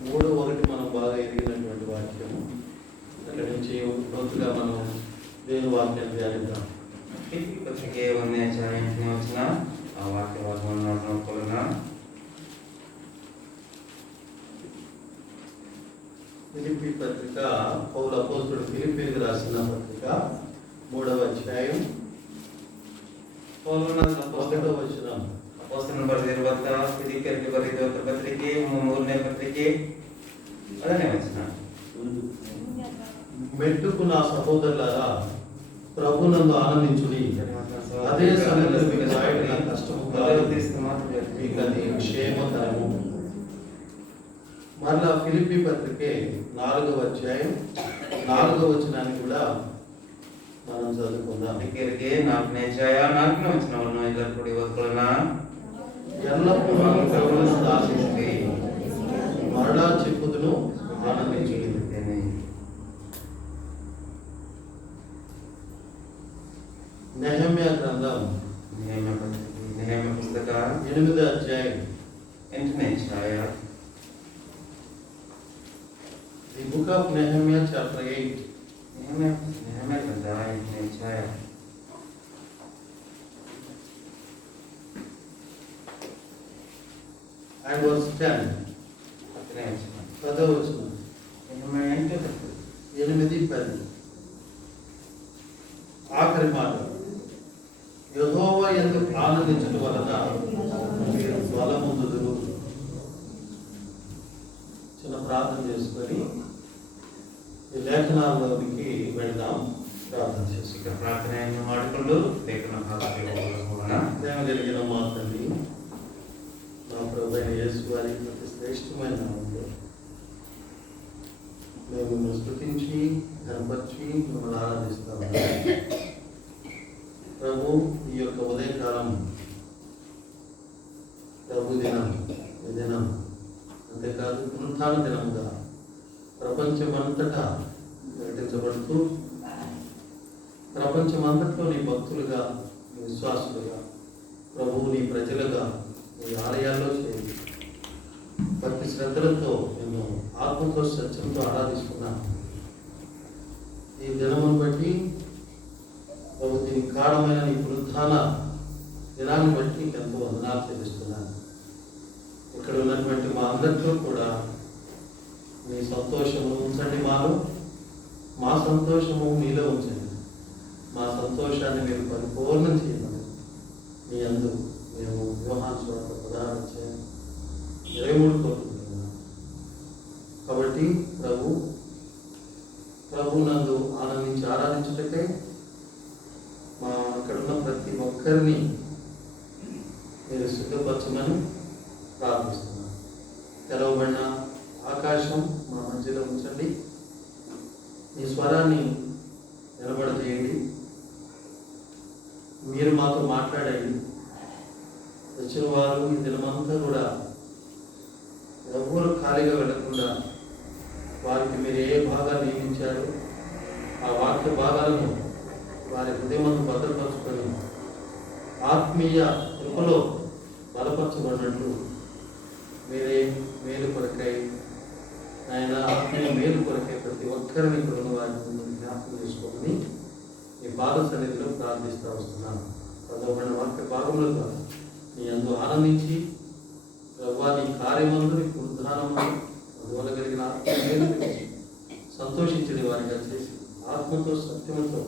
3:1 మనం బాగా ఎరిగినటువంటి వాక్యము. అక్కడి నుంచి లోతుగా మనం దేవుని వాక్యాన్ని ధ్యానిద్దాం. ఫిలిప్పీ పత్రికే 1ನೇ అధ్యాయం 8ನೇ వచನ ఆ వాక్య భాగం ನೋಡೋಣ. ఫిలిప్పీ పత్రిక పౌలు అపోస్తలుడు ఫిలిప్పీకి రాసిన పత్రిక 3వ అధ్యాయం 1వ వచనం. ಅಪೊಸ್ತಲನ ಬರೆದಿರುವಂತಹ ಫಿಲಿಪ್ಪಿಯರಿಗೆ ಬರೆದ ಪತ್ರಿಕೆ 3ನೇ ಪತ್ರಿಕೆ 1ನೇ ವಚನ. మెట్టుకు నా సహోదరులారా ప్రభునందు ఆనందించుడి. అదే సంగతి మీకు రాయడం కష్టము కాదు, మీకు అది క్షేమకరము. మరలా ఫిలిప్పీ పత్రికే 4వ అధ్యాయం 4వ వచనాన్ని కూడా మనం చదువుకుందాం. ಫಿಲಿಪ್ಪಿಯರಿಗೆ 4ನೇ ಅಧ್ಯಾಯ 4ನೇ ವಚನವನ್ನು ಎಲ್ಲರೂ ಕೂಡಿ ಓದ್ಕೊಳ್ಳೋಣ. ఎల్లప్పుడూ ప్రభువును ఆశించుడి, మరలా చెప్పుదును ఆనందించుడి. నెహెమ్యా గ్రంథం నెహెమ్యా పుస్తక 8వ అధ్యాయం 8ನೇ ಅಧ್ಯಾಯ. The book of Nehemiah chapter 8. Nehemiah గ్రంథ 8ನೇ ಅಧ್ಯಾಯ. And verse 10. 10ನೇ ವಚನ. 10వ వచనం. నెహెమ్యా 8:10 ఆఖరి మాట. యెహోవా యందు ఆనందించడం వలన మీరు బలముందుదురు. చిన్న ప్రార్థన చేసుకొని ఈ లేఖనాల్లోనికి వెళ్దాం. ప్రార్థన చేసి ಈಗ ಪ್ರಾರ್ಥನೆಯನ್ನು ಮಾಡಿಕೊಂಡು ಲೇಖನ ಭಾಗಕ್ಕೆ ಹೋಗೋಣ. ప్రేమ కలిగిన మా తండ్రి, మా ప్రభువైన యేసు వారి అతి శ్రేష్టమైన నామములో మేము మిమ్మల్ని స్తుతించి కనపరిచి మిమ్మల్ని ఆరాధిస్తాము. ప్రభు, ఈ యొక్క ఉదయకాలం ప్రభు దినం, ఈ దినం అంతేకాదు పునరుత్థాన దినముగా ప్రపంచమంతటా ప్రకటించబడుతూ ప్రపంచమంతట్లో నీ భక్తులుగా, నీ విశ్వాసులుగా, ప్రభువు నీ ప్రజలుగా నీ ఆలయాల్లో చేరి భక్తి శ్రద్ధలతో నేను ఆత్మతో సత్యంతో ఆరాధిస్తున్నాను. ఈ దినమును బట్టి ప్రభు, దీని కారణమైన నీ పునరుత్థాన దినాన్ని బట్టి ఎంతో వందనాలు చెల్లిస్తున్నాను. ఇక్కడ ఉన్నటువంటి మా అందరితో కూడా మీ సంతోషము ఉంచండి మాలో, మా సంతోషము మీలో ఉంచండి. మా సంతోషాన్ని మీరు పరిపూర్ణం చేయమని మీ అందు మేము యోహాను సువార్త 16వ అధ్యాయం 23 కోరుకుంటున్నాం. కాబట్టి ప్రభు నందు ఆనందించి ఆరాధించుటకై మా ఇక్కడ ఉన్న ప్రతి ఒక్కరిని మీరు సిద్ధపరచమని ప్రార్థిస్తున్నాను. తెరవబడిన ఆకాశం మా మధ్యలో ఉంచండి. మీ స్వరాన్ని నిలబడజేయండి. మీరు మాతో మాట్లాడండి. వచ్చిన వారు ఈ దినమంతా కూడా ఎవరు ఖాళీగా వెళ్ళకుండా వారికి మీరు ఏ భాగాలు నియమించారో ఆ వాక్య భాగాలను వారి హృదయమందు భద్రపరచుకొని ఆత్మీయ కృపలో బలపరచబడినట్లు మీరే మేలు కొరకై, ఆయన ఆత్మీయ మేలు కొరకై ప్రతి ఒక్కరిని కూడా వారిని జ్ఞాపకం చేసుకోమని ఈ పాద సన్నిధిలో ప్రార్థిస్తూ వస్తున్నాను. చదవబడిన వాక్య భాగముల ద్వారా నీ అందు ఆనందించి ప్రభువా నీ కార్యమందు, నీ పునరుద్ధానమందు అందువల్ల కలిగిన ఆత్మీయ సంతోషించని వారిగా చేసి ఆత్మతో సత్యముతో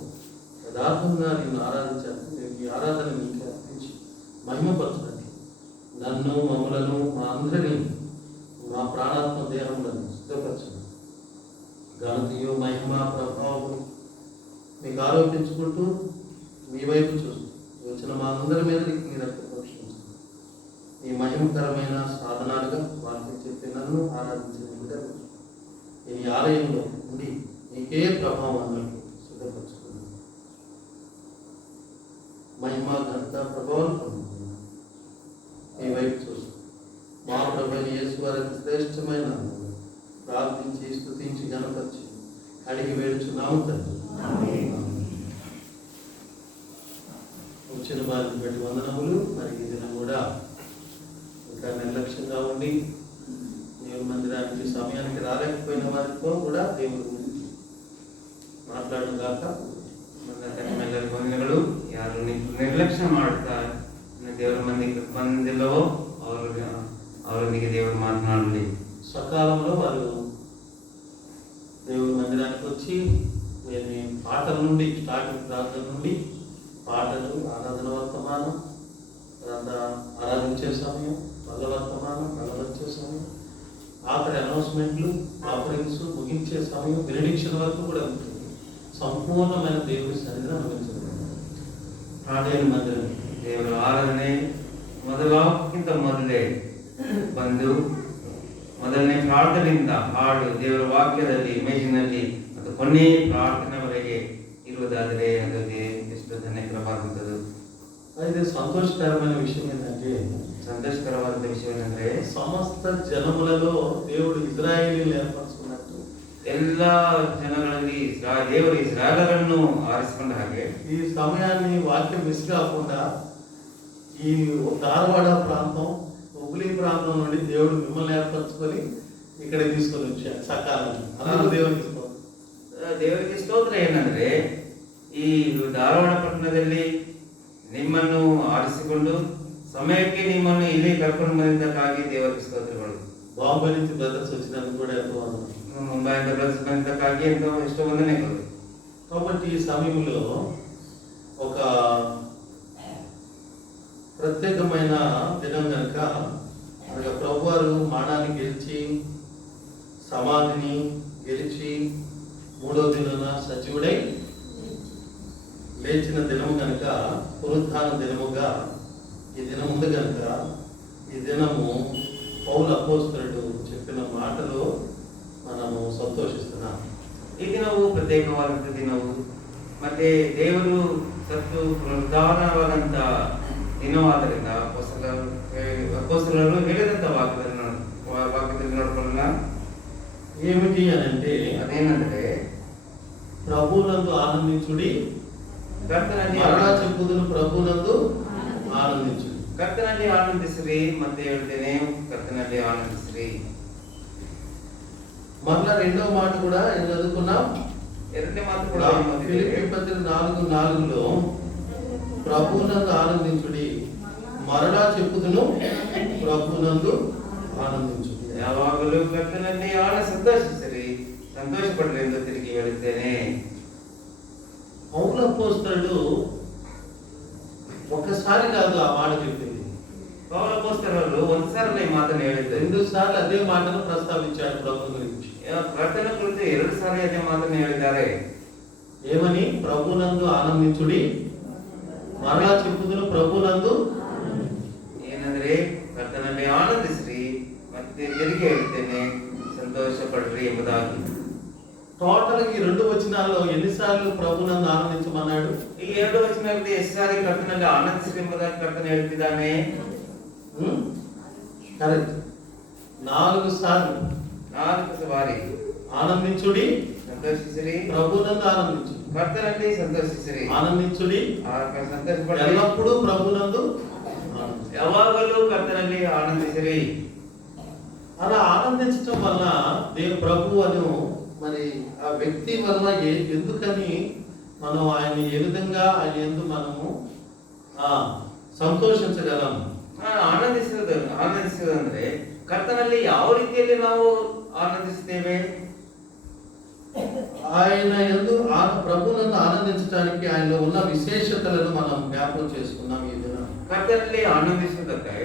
యథార్థంగా నిన్ను ఆరాధించాలి. ఈ ఆరాధన నీకు అర్పించి మహిమపరచండి. నన్ను, మమ్మలను, మా అందరినీ, మా ప్రాణాత్మ దేహములను సిద్ధపరచండి. ఘనతయు మహిమ ప్రభావం మీకు ఆరోపించుకుంటూ మీ వైపు చూస్తూ వచ్చిన మా అందరి మీద మీరు రక్షించండి. ఈ మహిమకరమైన సాధనాలుగా వారికి చెప్పి నన్ను ఆరాధించిన బిడ్డలు ఈ ఆలయంలో ఉండి నీకే ప్రభావం అన్నట్టు సిద్ధపరచుకున్నాను. మహిమ ఘనత ప్రభావం పొందుతున్నాను. ఈ వైపు చూస్తూ మా ప్రభువైన యేసు వారి శ్రేష్టమైన ప్రార్థించి స్తుతించి గణపరిచి అడిగి వేడుచున్నాము తండ్రి. వచ్చిన వారిని బట్టి వందనములు. మరి ఈ దినం కూడా ఇంకా నిర్లక్ష్యంగా ఉండి నీ దేవుని మందిరానికి సమయానికి రాలేకపోయిన వారితో కూడా దేవుడు ಮಾತಾಡೋಣ ಗಾಕ ನಮ್ಮೆಲ್ಲರ ವಂದನೆಗಳು. ಯಾರು ನಿರ್ಲಕ್ಷ್ಯ ಮಾಡ್ತಾ ದೇವರ ಮಂದಿಗೆ ಬಂದಿಲ್ಲವೋ ಅವರೊಂದಿಗೆ ದೇವರು ಮಾತನಾಡಲಿ. సకాలంలో వారు దేవుని మందిరానికి వచ్చి పాటల నుండి స్టార్టింగ్ ప్రార్థన నుండి పాటలు, ఆరాధన వర్తమానం, తర్వాత ఆరాధించే సమయం, పల్ల వర్తమానం, పల్లవచ్చే సమయం, ఆఖరి అనౌన్స్మెంట్లు, ఆఫరింగ్స్, ముగించే సమయం, బెనడిక్షన్ వరకు కూడా ఉంటుంది. సంపూర్ణమైన దేవుడి సన్నిధిని అనుభవించబడింది ప్రార్థన మందిరం. ದೇವರ ಆರಾಧನೆ ಮೊದಲಾಗಿಂತ ಮೊದಲೇ ಬಂದು ಮೊದಲನೇ ಪ್ರಾರ್ಥನೆಯಿಂದ ಹಾಡು ದೇವರ ವಾಕ್ಯದಲ್ಲಿ ಇಮೇಜಿನಲ್ಲಿ ಮತ್ತು ಕೊನೆ ಪ್ರಾರ್ಥನೆವರೆಗೆ ಇರುವುದಾದರೆ ಅದಕ್ಕೆ ಎಷ್ಟು ಧನ್ಯಕರವಾದಂಥದ್ದು. అయితే సంతోషకరమైన విషయం ఏంటంటే, సంతోషకరವಾದ విషయం ఏంటంటే సమస్త జనములలో దేవుడు ఇజ్రాయేలీని ఏర్పరచుకున్నట్టు ಎಲ್ಲ ಜನಗಳಲ್ಲಿ ದೇವರು ಇಸ್ರಾಯೇಲರನ್ನು ಆರಿಸಿಕೊಂಡ ಹಾಗೆ ఈ సమయాన్ని వాక్యం మిస్ కాకుండా ఈ ధారవాడ ప్రాంతం, హుబ్లీ ప్రాంతం నుండి దేవుడు మిమ్మల్ని ఏర్పరచుకొని ఇక్కడ తీసుకొని వచ్చాడు సకాలంలో. అందరూ ದೇವರಿಗೆ ಸ್ತೋತ್ರ ಏನಂದ್ರೆ ಈ ಧಾರವಾಡ ಪಟ್ಟಣದಲ್ಲಿ ನಿಮ್ಮನ್ನು ಆರಿಸಿಕೊಂಡು ಸಮಯಕ್ಕೆ ನಿಮ್ಮನ್ನು ಇಲ್ಲಿ ಕರ್ಕೊಂಡು ಬಂದಿದ್ದಕ್ಕಾಗಿ ದೇವರಿಗೆ ಸ್ತೋತ್ರಗಳು. ಬಾಂಬೆ నుంచి ಬ್ರದರ್ಸ್ వచ్చినందుకు కూడా ఎంతో వందనాలు. ಮುಂಬೈಯಿಂದ ಬ್ರದರ್ಸ್ ಬಂದಿದ್ದಕ್ಕಾಗಿ ಎಷ್ಟೋ ವಂದನೆಗಳು. కాబట్టి ఈ సమయంలో ఒక ప్రత్యేకమైన దినం కనుక అనగా ప్రభువారు మానాన్ని గెలిచి సమాధిని గెలిచి మూడో దినాన సజీవుడై లేచిన దినము కనుక పునరుత్థాన దినముగా ఈ దినం ఉంది కనుక ఈ దినము పౌలు అపోస్తలుడు చెప్పిన మాటలు మనము సంతోషిస్తున్నాం. ಈ ದಿನವು ಪ್ರತ್ಯೇಕವಾದಂಥ ದಿನವು ಮತ್ತೆ ದೇವರು ಸತ್ತು ಪುನರುದ್ಧಾರವಾದಂಥ ದಿನವಾದ್ದರಿಂದ ಅಪೊಸ್ತಲರು ಹೇಳಿದಂಥ ವಾಕ್ಯದಲ್ಲಿ ನೋಡ್ಕೊಳ್ಳೋಣ. ఏమిటి అని అంటే, అదేనంటే ప్రభువునందు ఆనందించుడి, మరలా చెప్పుదును ప్రభువునందు ఆనందించుడి. ಕರ್ತನಲ್ಲಿ ಆನಂದಿಸ್ರಿ ಮತ್ತೆ ಹೇಳ್ತೇನೆ, ಕರ್ತನಲ್ಲಿ ಆನಂದಿಸ್ರಿ. మరలా రెండవ మాట కూడా చదువుకున్నాం. ಎರಡನೇ ಮಾತು ಕೂಡ ఫిలిప్పీ పత్రిక 4:4లో ప్రభువునందు ఆనందించుడి, మరలా చెప్పుదును ప్రభువునందు ఆనందించుడి. ಯಾವಾಗಲೂ ಕರ್ತನಲ್ಲಿ ಸಂತೋಷಿಸಿರಿ, ಸಂತೋಷಪಡ್ರಿ ಎಂದು ತಿರುಗಿ ಹೇಳುತ್ತೇನೆ. పౌలు అపోస్తలుడు ఒకసారి కాదు ఆ మాట చెప్పింది. పౌలు అపోస్తలుడు ఒకసారి ఈ మాటను ಹೇಳಿದ್ದಾರೆ. 2 సార్లు అదే మాటను ప్రస్తావించాడు ప్రభు గురించి. కర్తన గురించి 2 సార్లు అదే మాటను ಹೇಳಿದ್ದಾರೆ. ఏమని? ప్రభునందు ఆనందించుడి, మరలా చెప్పుదును ప్రభునందు. ಏನಂದ್ರೆ ಕರ್ತನಲ್ಲಿ ಆನಂದಿಸ್ರಿ ಮತ್ತೆ ತಿರುಗಿ ಹೇಳ್ತೇನೆ, ಸಂತೋಷ ಪಡ್ರಿ ಎಂಬುದಾಗಿ. టోటల్ ఈ 2 వచనాల్లో ఎన్నిసార్లు ప్రభునందు ఆనందించమన్నాడు? ಈ 2 ವಚನಗಳಲ್ಲಿ ಎಷ್ಟು ಸಾರಿ ಕರ್ತನಲ್ಲಿ ಆನಂದಿಸ್ರಿ ಎಂಬುದಾಗಿ ಕರ್ತನ ಹೇಳ್ತಿದ್ದಾನೆ? కరెక్ట్. 4 సార్లు. 4 సారి ఆనందించుడి, సంతోషిసిరి, ప్రభునందు ఆనందించుడి, కర్తನಲ್ಲಿ సంతోషిసిరి, ఆనందించుడి, సంతోషపడి, ఎల్లప్పుడూ ప్రభునందు ಯಾವಾಗಲೂ ಕರ್ತನಲ್ಲಿ ಆನಂದಿಸಿರಿ. అలా ఆనందించడం వల్ల ప్రభు అను మరి ఆ వ్యక్తి వల్ల ఎందుకని మనం ఆయన ఏ విధంగా ఆయన ఎందు మనము ಸಂತೋಷಿಸಗಲಂ. ಆನಂದಿಸುವುದಂದ್ರೆ ಕರ್ತನಲ್ಲಿ ಯಾವ ರೀತಿಯಲ್ಲಿ ನಾವು ಆನಂದಿಸುತ್ತೇವೆ? ఆయన యందు ప్రభువును ఆనందించడానికి ఆయనలో ఉన్న విశేషతలను మనం జ్ఞాపకం చేసుకున్నాం ఈ దినం. ಕರ್ತನಲ್ಲಿ ಆನಂದಿಸುವುದಕ್ಕೆ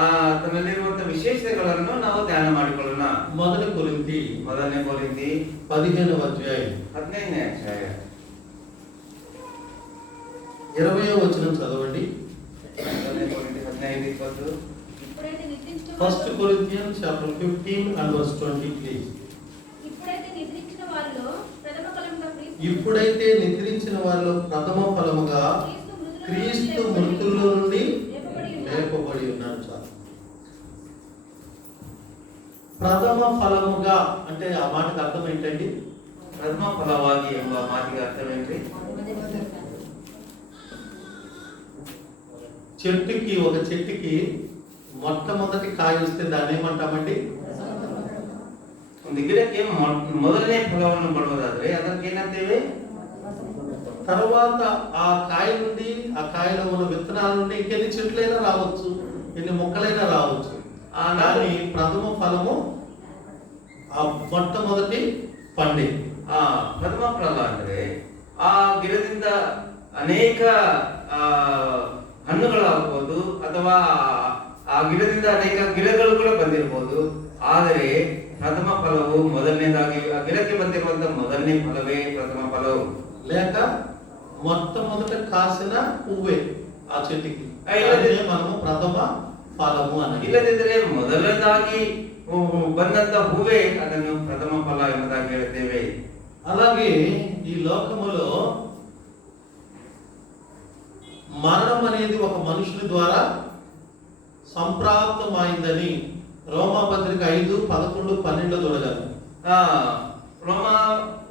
ಆತನಲ್ಲಿರುವಂತಹ ವಿಶೇಷತೆಗಳನ್ನು ನಾವು ಧ್ಯಾನ ಮಾಡಿಕೊಳ್ಳೋಣ. ಮೊದಲನೇ ಕೊರಿಂಥಿ 15వ అధ్యాయం 15ನೇ ಅಧ್ಯಾಯ 20వ వచనం చదవండి. 15:20. First Corinthians chapter 15 and verse 20 please. ఇప్పుడైతే నిద్రించిన వారిలో ప్రథమ ఫలముగా క్రీస్తు మృతుల్లో నుండి లేపబడి ఉన్నాడు. చాలు. ప్రథమ ఫలముగా అంటే ఆ మాటకు అర్థం ఏంటండి? ప్రథమ ఫలವಾಗಿ ಎಂಬ ಮಾತಿಗೆ ಅರ್ಥವೇನ್ರಿ? ఒక చెట్టుకి మొట్టమొదటి కాయ వస్తే దాన్ని ఏమంటామండి? ಗಿಡಕ್ಕೆ ಮೊದಲನೇ ಫಲವನ್ನು ಕೊಡುವುದಾದ್ರೆ ಅದಕ್ಕೆ ಏನಂತೇವೆ? తర్వాత ఆ కాయ నుండి ఆ కాయలో ఉన్న విత్తనాల నుండి ఇంకెన్ని చెట్లైనా రావచ్చు, ఎన్ని మొక్కలైనా రావచ్చు. కానీ ప్రథమ ఫలము ఆ మొట్టమొదటి పండే. ಪ್ರಥಮ ಫಲ ಅಂದ್ರೆ ಆ ಗಿಡದಿಂದ ಅನೇಕ ಹಣ್ಣುಗಳಾಗಬಹುದು ಅಥವಾ ಆ ಗಿಡದಿಂದ ಅನೇಕ ಗಿಡಗಳು ಕೂಡ ಬಂದಿರಬಹುದು. ಆದರೆ ಪ್ರಥಮ ಫಲವು ಮೊದಲನೇದಾಗಿ ಆ ಗಿಡಕ್ಕೆ ಬಂದಿರುವಂತಹ ಮೊದಲನೇ ಫಲವೇ ಪ್ರಥಮ ಫಲವು. లేక మొట్టమొదట కాసిన పువ్వే ఆ చెట్టుకి మనము ప్రథమ ఫలము అని. ಇಲ್ಲದಿದ್ದರೆ ಮೊದಲನೇದಾಗಿ ಬಂದಂತ ಹೂವೇ ಅದನ್ನು ಪ್ರಥಮ ಫಲ ಎಂಬುದಾಗಿ ಹೇಳುತ್ತೇವೆ. అలాగే ఈ లోకములో మరణం అనేది ఒక మనుషుని ద్వారా సంప్రాప్తమైందని రోమాపత్రిక 5:11-12 చూడగలరు. ರೋಮ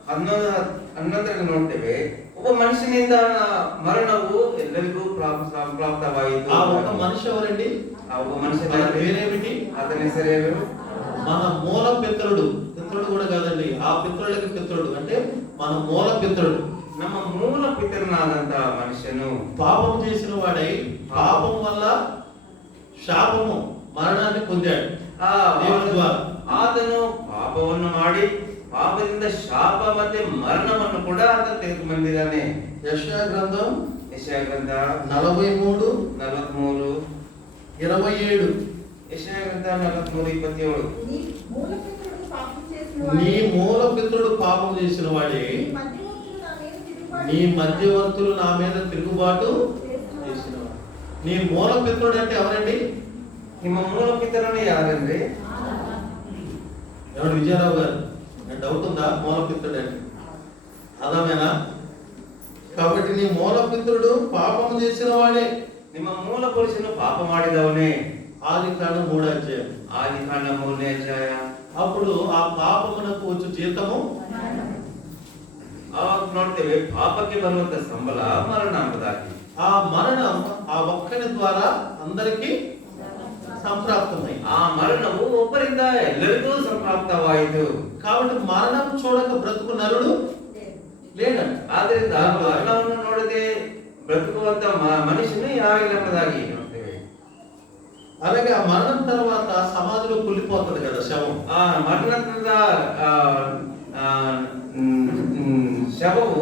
11 ನೋಡ್ತೇವೆ. ಒಬ್ಬ ಮನುಷ್ಯನಿಂದ ಮರಣವು ಎಲ್ಲರಿಗೂ ಸಂಪ್ರಾಪ್ತವಾಯಿತು. ఆ ఒక మనిషి ఎవరండి? ఆ ఒక్క మనిషి పేరేమిటి? అతని ಹೆಸರೇನು? మన మూల పితరుడు. పితరుడు కూడా కాదండి, ఆ పితరుడికి పితరుడు అంటే మన మూల పితరుడు. ನಮ್ಮ ಮೂಲ ಪಿತರನಾದಂತಹ ಮನುಷ್ಯನು పాపం చేసిన వాడై పాపం వల్ల శాపము మరణాన్ని పొందాడు దేవుని ద్వారా. ಆತನು ಪಾಪವನ್ನು ಮಾಡಿ ಪಾಪದಿಂದ ಶಾಪ ಮತ್ತೆ ಮರಣವನ್ನು ಕೂಡ ಆತ ತೆಗೆದುಕೊಂಡಿದ್ದಾನೆ. ಯೆಶಯಾ ಗ್ರಂಥం ಯೆಶಯಾ ಗ್ರಂಥ 43:27. ಯೆಶಯಾ ಗ್ರಂಥ 43:27. నీ మూల పితరుడు పాపం చేసిన వాడే నీ మధ్యవర్తులు నా మీద తిరుగుబాటు చేసినవాడు. నీ మూల పితరుడు అంటే ఎవరండి? ನಿಮ್ಮ ಮೂಲ ಪಿತರನು ಯಾರಂದ್ರೆ? ఎవరు? విజయరావు గారు. డౌట్ ఉందా? మూల పితరుడు అంటే అదమేనా? కాబట్టి నీ మూల పితరుడు పాపం చేసిన వాడే. ನಿಮ್ಮ ಮೂಲ ಪುರುಷನು ಪಾಪ ಮಾಡಿದವನೇ. ఆదికాండం 3వ అధ్యాయం. ಆದಿಕಾಂಡ 3ನೇ ಅಧ್ಯಾಯ. అప్పుడు ఆ పాపమునకు వచ్చు జీతము ಅವಾಗ ನೋಡ್ತೇವೆ ಪಾಪಕ್ಕೆ ಬರುವಂತ ಸಂಬಳ ಮರಣ ಎಂಬುದಾಗಿ. ఆ మరణం ఆ ఒక్కని ద్వారా అందరికీ సంప్రాప్తమై ಆ ಮರಣವು ಒಬ್ಬರಿಂದ ಎಲ್ಲರಿಗೂ ಸಂಪ್ರಾಪ್ತವಾಯಿತು. కాబట్టి మరణం చూడక బ్రతుకు నరుడు లేడంట. ಆದ್ರಿಂದ ಮರಣವನ್ನು ನೋಡದೆ ಬ್ರತುಕುವಂತ ಮನುಷ್ಯನು ಯಾರಿಲ್ಲ ಎಂಬುದಾಗಿ ನೋಡ್ತೇವೆ. అలాగే ఆ మరణం తర్వాత సమాధిలో కుళ్ళిపోతుంది కదా శవం. ಆ ಮರಣದ ಶವವು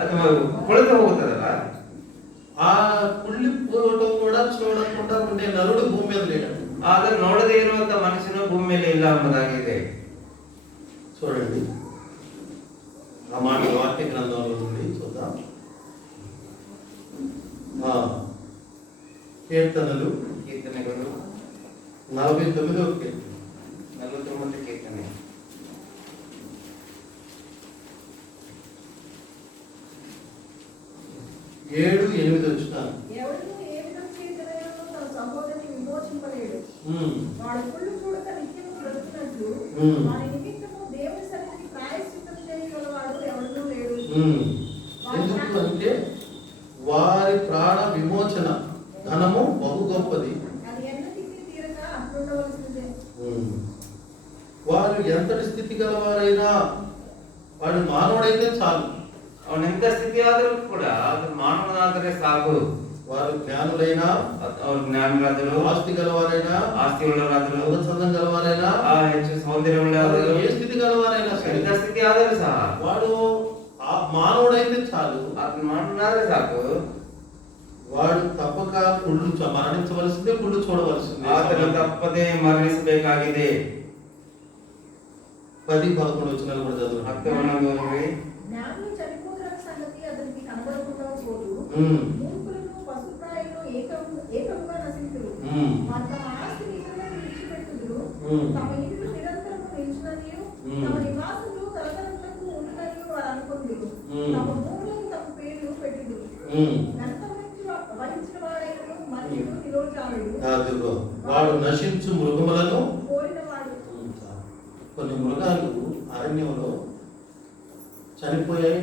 ಅಥವಾ ಕೊಳೆತು ಹೋಗುತ್ತದಲ್ಲ, ఆ కుళ్ళిపోవటం కూడా చూడకుండా ఉండే నరుడు భూమి మీద లేడు. ಅದನ್ನು ನೋಡದೇ ಇರುವಂತ ಮನುಷ್ಯನು ಭೂಮಿ ಮೇಲೆ ಇಲ್ಲ ಎಂಬುದಾಗಿದೆ. చూడండి ఆ మాట వాక్య గ్రంథంలో నుండి చూద్దాం. కీర్తనలు 49వ కీర్తన. 49 కీర్తನೆ. ఏడు 8 వచ్చిన ఎవడు ఏ విధం చేతనైనను తన సహోదరుని విమోచింపలేడు. వాడు కుళ్ళు చూడక నిత్యము బ్రతుకున్నట్లు వారి నిమిత్తము దేవుని సన్నిధికి ప్రాయశ్చిత్తం చేయగలవాడు ఎవడునూ లేడు. ఎందుకు అంటే వారి ప్రాణ విమోచన ధనము బహు గొప్పది. అది ఎన్నటికీ తీరక అట్లుండవలసిందే. వారు ఎంతటి స్థితి గలవారైనా వాడు మానవుడైతే చాలు. ಅವನೆಂತ ಸ್ಥಿತಿ ಆದರೂ ಕೂಡ ಅದು ಮಾನವನಾದರೆ ಸಾಕು. వారు జ్ఞానులైనా, ಅವರು ಜ್ಞಾನರಾದರು, ఆస్తి గలవారైనా, ఆస్తి ఉన్నవారు, చందం గలవారైనా, ಹೆಚ್ಚು సౌందర్యం ఉన్నవారు, ఏ స్థితి గలవారైనా ఎంత స్థితి ఆದರೂ సಹ వాడు ఆ మానవుడైతే చాలు. అతను మానవునారే సాకు. వాడు తప్పక కుళ్ళు మరణించవలసిందే, కుళ్ళు చూడవలసిందే. అతను తప్పదే మరణించಬೇಕಾಗಿದೆ. 10-11 వచనాలు కూడా చదువు. 10-11. జ్ఞానులు చనిపోతున్న సంగతి అతనికి కనబడకుండా పోదు. మూర్ఖులను పశుప్రాయులను ఏకముగా నశించురు. వారు తమ ఆస్తిని ఇతరులకు విడిచిపెట్టుదురు. తమ ఇల్లు నిరంతరము నిలిచిననియు తమ నివాసములు తరతరములకు ఉండుననియు వారు అనుకొందురు. తమ భూములకు తమ పేర్లు పెట్టుదురు. ఘనత వహించిన వాడైనను మనుషుడు నిరోజాలుడు. వాడు నశించు మృగములను కోరినవాడు. కొన్ని మృగాలు అరణ్యంలో చనిపోయాయి,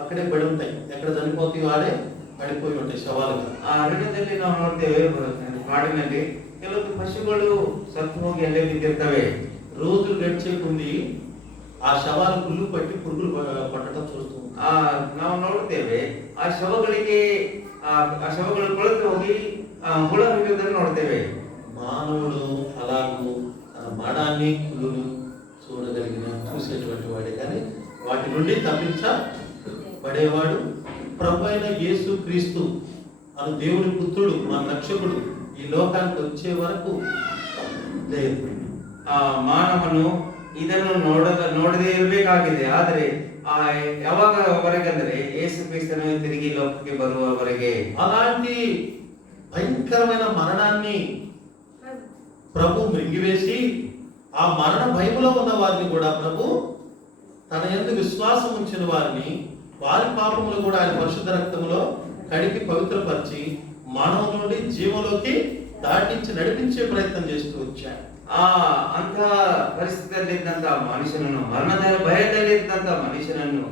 అక్కడే పడి ఉంటాయి. ఎక్కడ చనిపోతాయి వాడే పడిపోయి ఉంటాయి శవాలుగా. ಆ ಅರಣ್ಯದಲ್ಲಿ ನಾವು ನೋಡ್ತೇವೆ, ಕಾಡಿನಲ್ಲಿ ಕೆಲವೊಂದು ಪಶುಗಳು ಸತ್ತು ಹೋಗಿ ಅಲ್ಲೇ ಬಿದ್ದಿರ್ತವೆ. రోజులు గడిచే కొంది ఆ శవాలు పుల్లు పట్టి పురుగులు పట్టడం చూస్తూ ఉంటాం. ನಾವು ನೋಡ್ತೇವೆ ಆ ಶವಗಳಿಗೆ ಆ ಶವಗಳು ಕೊಳೆತು ಹೋಗಿ ಹುಳ ಹಿಡಿಯುವುದನ್ನು ನೋಡ್ತೇವೆ. మానవుడు అలాగూ తన మరణాన్ని పుల్లును చూడగలిగిన చూసేటువంటి వాడే కానీ వాటి నుండి తప్పించబడేవాడు ప్రభు అయిన యేసు క్రీస్తు అను దేవుని పుత్రుడు మన రక్షకుడు ఈ లోకానికి వచ్చే వరకు లేదు. ಮಾನವನು ಇದನ್ನು ನೋಡದೇ ಇರಬೇಕಾಗಿದೆ. ಆದರೆ ಯಾವಾಗವರೆಗಂದ್ರೆ ಯೇಸು ಕ್ರಿಸ್ತನು ತಿರುಗಿ ಲೋಕಕ್ಕೆ ಬರುವವರೆಗೆ అలాంటి భయంకరమైన మరణాన్ని ప్రభు మృంగివేసి ఆ మరణ భయములో ఉన్న వారిని కూడా ప్రభు తన యందు విశ్వాసం ఉంచిన వారిని వారి పాపములు కూడా ఆయన పరిశుద్ధ రక్తములో కడిగి పవిత్రపరిచి మానవ నుండి జీవంలోకి దాటించి నడిపించే ప్రయత్నం చేస్తూ వచ్చాడు. ಅಂತ ಪರಿಸ್ಥಿತಿಯಲ್ಲಿದ್ದಂತ ಮನುಷ್ಯನನ್ನು, ಮರಣದ ಭಯದಲ್ಲಿದ್ದಂತ ಮನುಷ್ಯನನ್ನು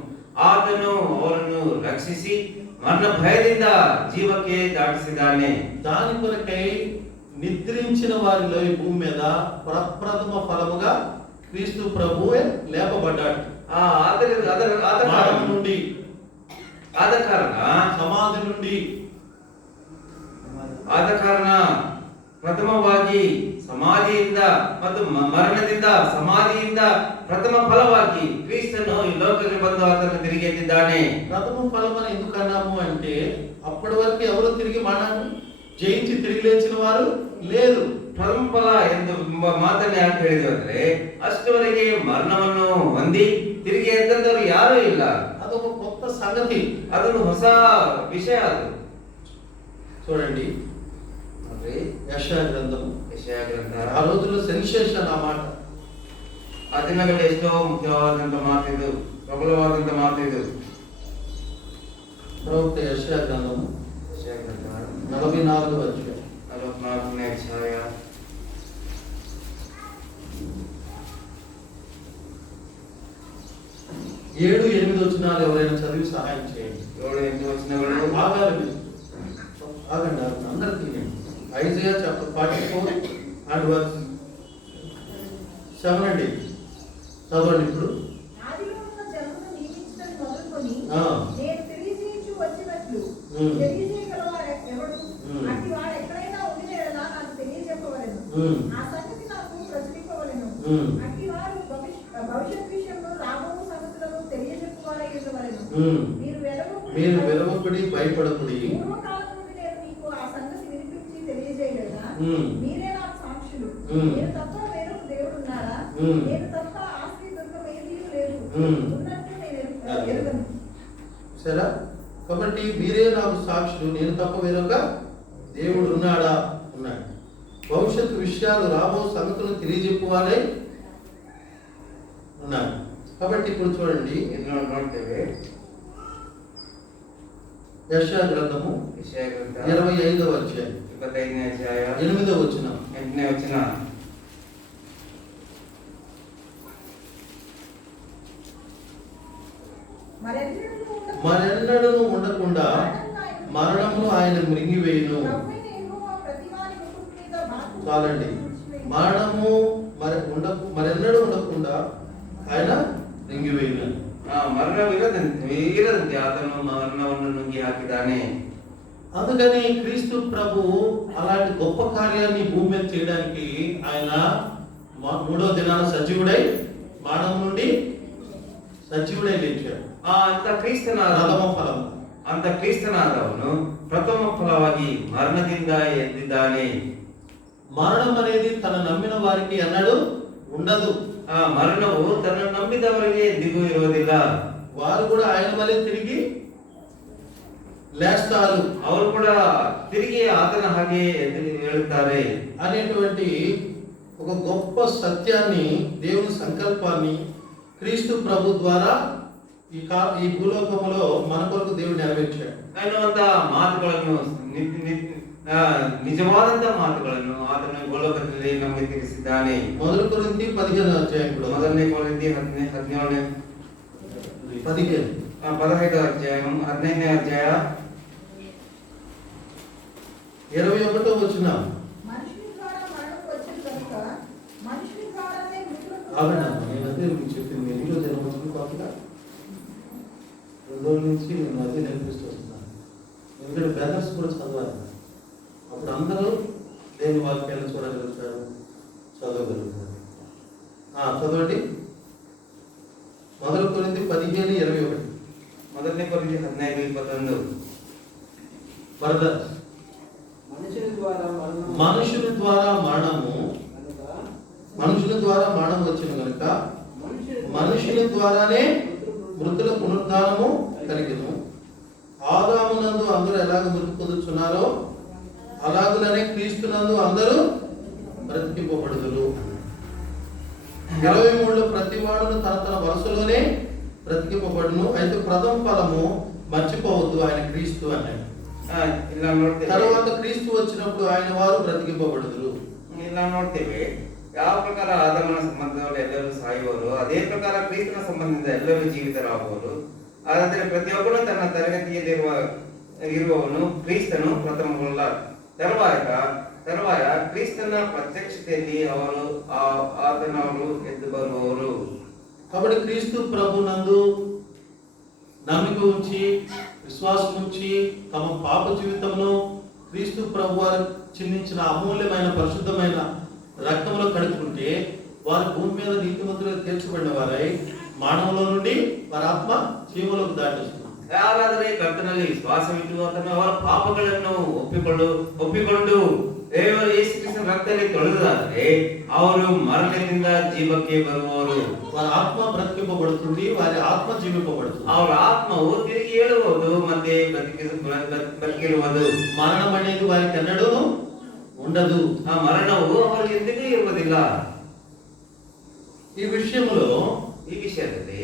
ಆತನು ಅವರನ್ನು ರಕ್ಷಿಸಿ ಮರಣ ಭಯದಿಂದ ಜೀವಕ್ಕೆ ದಾಟಿಸಿದ್ದಾನೆ. దాని కొరకై నిద్రించిన వారిలో ఈ భూమి మీద ప్రప్రథమ ఫలముగా క్రీస్తు ప్రభువే లేపబడ్డాడు. నుండి ಆದ ಕಾರಣ సమాధి నుండి ಆದ ಕಾರಣ ಪ್ರಥಮವಾಗಿ ಸಮಾಧಿಯಿಂದ ಮತ್ತು ಮರಣದಿಂದ ಸಮಾಧಿಯಿಂದ ಪ್ರಥಮ ಫಲವಾಗಿ ಕ್ರಿಸ್ತನು ಈ ಲೋಕಕ್ಕೆ ಬಂದು ಆತನು ತಿರುಗಿ ಎದ್ದಿದ್ದಾನೆ. ప్రథమ ఫలం అని ఎందుకు అన్నాము అంటే అప్పటి వరకు ఎవరు తిరిగి మరణాన్ని జయించి తిరిగి లేచిన వారు లేరు. ಪ್ರಥಮ ಫಲ ಎಂದು ಮಾತನ್ನು ಯಾಕೆ ಹೇಳಿದ್ರು ಅಂದ್ರೆ ಅಷ್ಟವರೆಗೆ ಮರಣವನ್ನು ಹೊಂದಿ ತಿರುಗಿ ಎದ್ದವರು ಯಾರೂ ಇಲ್ಲ. అదొక కొత్త సంగతి, ಅದೊಂದು ಹೊಸ ವಿಷಯ. ಅದು చూడండి యెషయా గ్రంథము, ಯೆಶಾಯ ಗ್ರಂಥ. ఆ రోజుల్లో సెన్సేషన్ ఆ మాట. ಆ ದಿನಗಳಲ್ಲಿ ಎಷ್ಟೋ ಮುಖ್ಯವಾದಂತ ಮಾತಿದು, ಪ್ರಬಲವಾದಂತ ಮಾತಿದು. ప్రవక్త యెషయా గ్రంథము 44వ అధ్యాయం 44ನೇ ಅಧ್ಯಾಯ 7-8 వచనాలు ఎవరైనా చదివి సహాయం చేయండి. 7-8 వచనాలు ఆగండి అందరూ తీయండి. ఐజయా చాప్టర్ 44 అండ్ వర్స్ 7 అండి చదవండి. ఇప్పుడు ఆదిలో ఉన్న జనమును నియమించడం మొదలుకొని ఆ నేను తెలియజేయచ్చు వచ్చినట్లు తెలియజేయగలవాడు ఎవడు? అట్టి వాడు ఎక్కడైనా ఉండిన యెడల నాకు తెలియజెప్పవలెను. ఆ సంగతి నాకు ప్రచురింపవలెను. అట్టి వారు భవిష్యత్ విషయంలో రాబోవు సంగతులను తెలియజెప్పువారై ఉండవలెను. మీరు వెరవకుడి భయపడకుడి. పూర్వకాలం నుండి నేను మీకు ఆ సంగతి వినిపించి తెలియజేయలేదా? మీరే నాకు సాక్షులు. నేను తప్ప వేరొక దేవుడు ఉన్నారా? నేను తప్ప ఆస్తి దుర్గం ఏదీ లేదు. ఉన్నట్టు నేను ఎరుగను. సరే, కాబట్టి మీరే నాకు సాక్షులు, నేను తప్ప వేరొక దేవుడు ఉన్నాడా? ఉన్నాడు. భవిష్యత్తు విషయాలు రాబో సంగతులను తెలియజెప్పువారై ఉన్నాడు. కాబట్టి ఇప్పుడు చూడండి, ನೋಡ್ತೇವೆ యెషయా గ్రంథము 25వ అధ్యాయం 25ನೇ ಅಧ್ಯಾಯ 8వ వచనం. 8ನೇ ವಚನ. మరెన్నడూ ఉండకుండా మరణమును ఆయన మృంగివేయును. చాలండి. మరణము మరెన్నడూ ఉండకుండా ఆయన మృంగివేయును. ಮರಣವಿರದಂತೆ ಆತನು ಮರಣವನ್ನು ನುಂಗಿ ಹಾಕಿದ್ದಾನೆ. అందుకని క్రీస్తు ప్రభు అలాంటి గొప్ప కార్యాన్ని భూమి మీద చేయడానికి ఆయన 3వ దినాన సజీవుడై మరణం నుండి సజీవుడై లేచాడు. ಅಂತ ಕ್ರಿಸ್ತನಾದವನು ಪ್ರಥಮ ಫಲವಾಗಿ ಮರಣದಿಂದ ಎದ್ದಿದ್ದಾನೆ. మరణం అనేది తన నమ్మిన వారికి ఎన్నడూ ఉండదు. ಮರಣವು ತನ್ನ ನಂಬಿದವರಿಗೆ ಎಂದಿಗೂ ಇರುವುದಿಲ್ಲ. వారు కూడా ఆయన వలె తిరిగి లేస్తారు, ಅವರು ಕೂಡ తిరిగి ఆతన ಹಾಗೆ ಹೇಳುತ್ತಾರೆ అనేటువంటి ఒక గొప్ప సత్యాన్ని, దేవుని సంకల్పాన్ని క్రీస్తు ప్రభు ద్వారా ఈ భూలోకములో మన కొరకు దేవుడు నెరవేర్చాడు. ಅನ್ನುವಂತ ಮಾತುಗಳನ್ನು, ನಿಜವಾದಂತ ಮಾತುಗಳನ್ನು ಆತನ ಭೂಲೋಕದಲ್ಲಿ ನಮಗೆ ತಿಳಿಸಿದ್ದಾನೆ. 1 ಕೊರಿಂಥಿ 15వ అధ్యాయం కూడా, 1 ಕೊರಿಂಥಿ 15ನೇ 15వ అధ్యాయం 15ನೇ అధ్యాయ 21వ వచనం. మనుషుని ద్వారా మరణం వచ్చిన కనుక ఆగండి అమ్మా, నేను అదే మీకు చెప్పింది. మీరు ఈరోజు జన్మదిన కాకుండా 2 రోజుల నుంచి నేను అదే నేర్పిస్తూ వస్తున్నాను. ఎందుకంటే బ్రదర్స్ కూడా చదవాలి. అప్పుడు అందరూ దేని వాక్యాలను చూడగలుగుతారు, చదవగలుగుతారు. చదవండి. 1 కొరింథీ 15:21. 1 కొరింథీ 15:21. బ్రదర్, మనుషుల ద్వారా మరణము వచ్చిన కనుక మనుషుల ద్వారానే మృతుల పునరుద్ధానము కలిగెను. ఆదామునందు అందరూ ఎలాగ మృతి పొందుచున్నారో అలాగుననే క్రీస్తునందు అందరూ బ్రతికింపబడుదురు. 23లో ప్రతి వాడును తన తన వరుసలోనే బ్రతికింపబడును. అయితే ప్రథమ ఫలము మర్చిపోవద్దు, ఆయన క్రీస్తు అన్నాడు. తర్వాత క్రీస్తు వచ్చినప్పుడు ఆయన వారు ಬ್ರತಿಕಿಂಪಬಡುವರು. ಇಲ್ಲ ನೋಡ್ತೇವೆ. ಯಾವ ಪ್ರಕಾರ ಆದಾಮನ ಸಂಬಂಧದಲ್ಲಿ ಎಲ್ಲರೂ ಸಾಯುವರು, ಅದೇ ಪ್ರಕಾರ ಕ್ರಿಸ್ತನ ಸಂಬಂಧದಿಂದ ಎಲ್ಲರೂ ಜೀವಿತರಾಗುವರು. ಆದರೆ ಪ್ರತಿಯೊಬ್ಬನು ತನ್ನ ತರಗತಿಯಲ್ಲಿರುವವನು ಕ್ರಿಸ್ತನು ಪ್ರಥಮಗೊಳ್ಳ, ತರುವಾಯ ಕ್ರಿಸ್ತನ ಪ್ರತ್ಯಕ್ಷತೆಯಲ್ಲಿ ಆತನವರು ಎದ್ದು ಬರುವವರು. కాబట్టి క్రీస్తు ప్రభునందు నమ్మిక ఉంచి విశ్వాసం ఉంచి తమ పాప జీవితంలో క్రీస్తు ప్రభు వారు చిందించిన అమూల్యమైన పరిశుద్ధమైన రక్తంలో కడుక్కుంటే వారు భూమి మీద నీతిమంతులుగా తీర్చబడిన వారై మానవుల నుండి వారి ఆత్మ జీవలోకి దాటిస్తుంది. ಯಾರಾದರೆ ಕರ್ತನಲ್ಲಿ ವಿಶ್ವಾಸವಿಟ್ಟು ಆತನು ಅವರ ಪಾಪಗಳನ್ನು ಒಪ್ಪಿಕೊಂಡು ದೇವರ ಯೇಸು ಕ್ರಿಸ್ತನ ರಕ್ತದಲ್ಲಿ ತೊಳೆದಾದರೆ ಅವರು ಮರಣದಿಂದ ಜೀವಕ್ಕೆ ಬರುವರು. వారి ఆత్మ బ్రతికింపబడుతుంది, వారి ఆత్మ జీవింపబడుతుంది. ಅವರ ಆತ್ಮವು తిరిగి ఏಳುವುದು ಮತ್ತೆ బతికిರುವುದು. మరణం అనేది వారికి ఎన్నడూ ఉండదు. ఆ మరణವು ಅವರಿಗೆ ಎಂದಿಗೂ ಇರುವುದಿಲ್ಲ. ఈ విషయದಲ್ಲಿ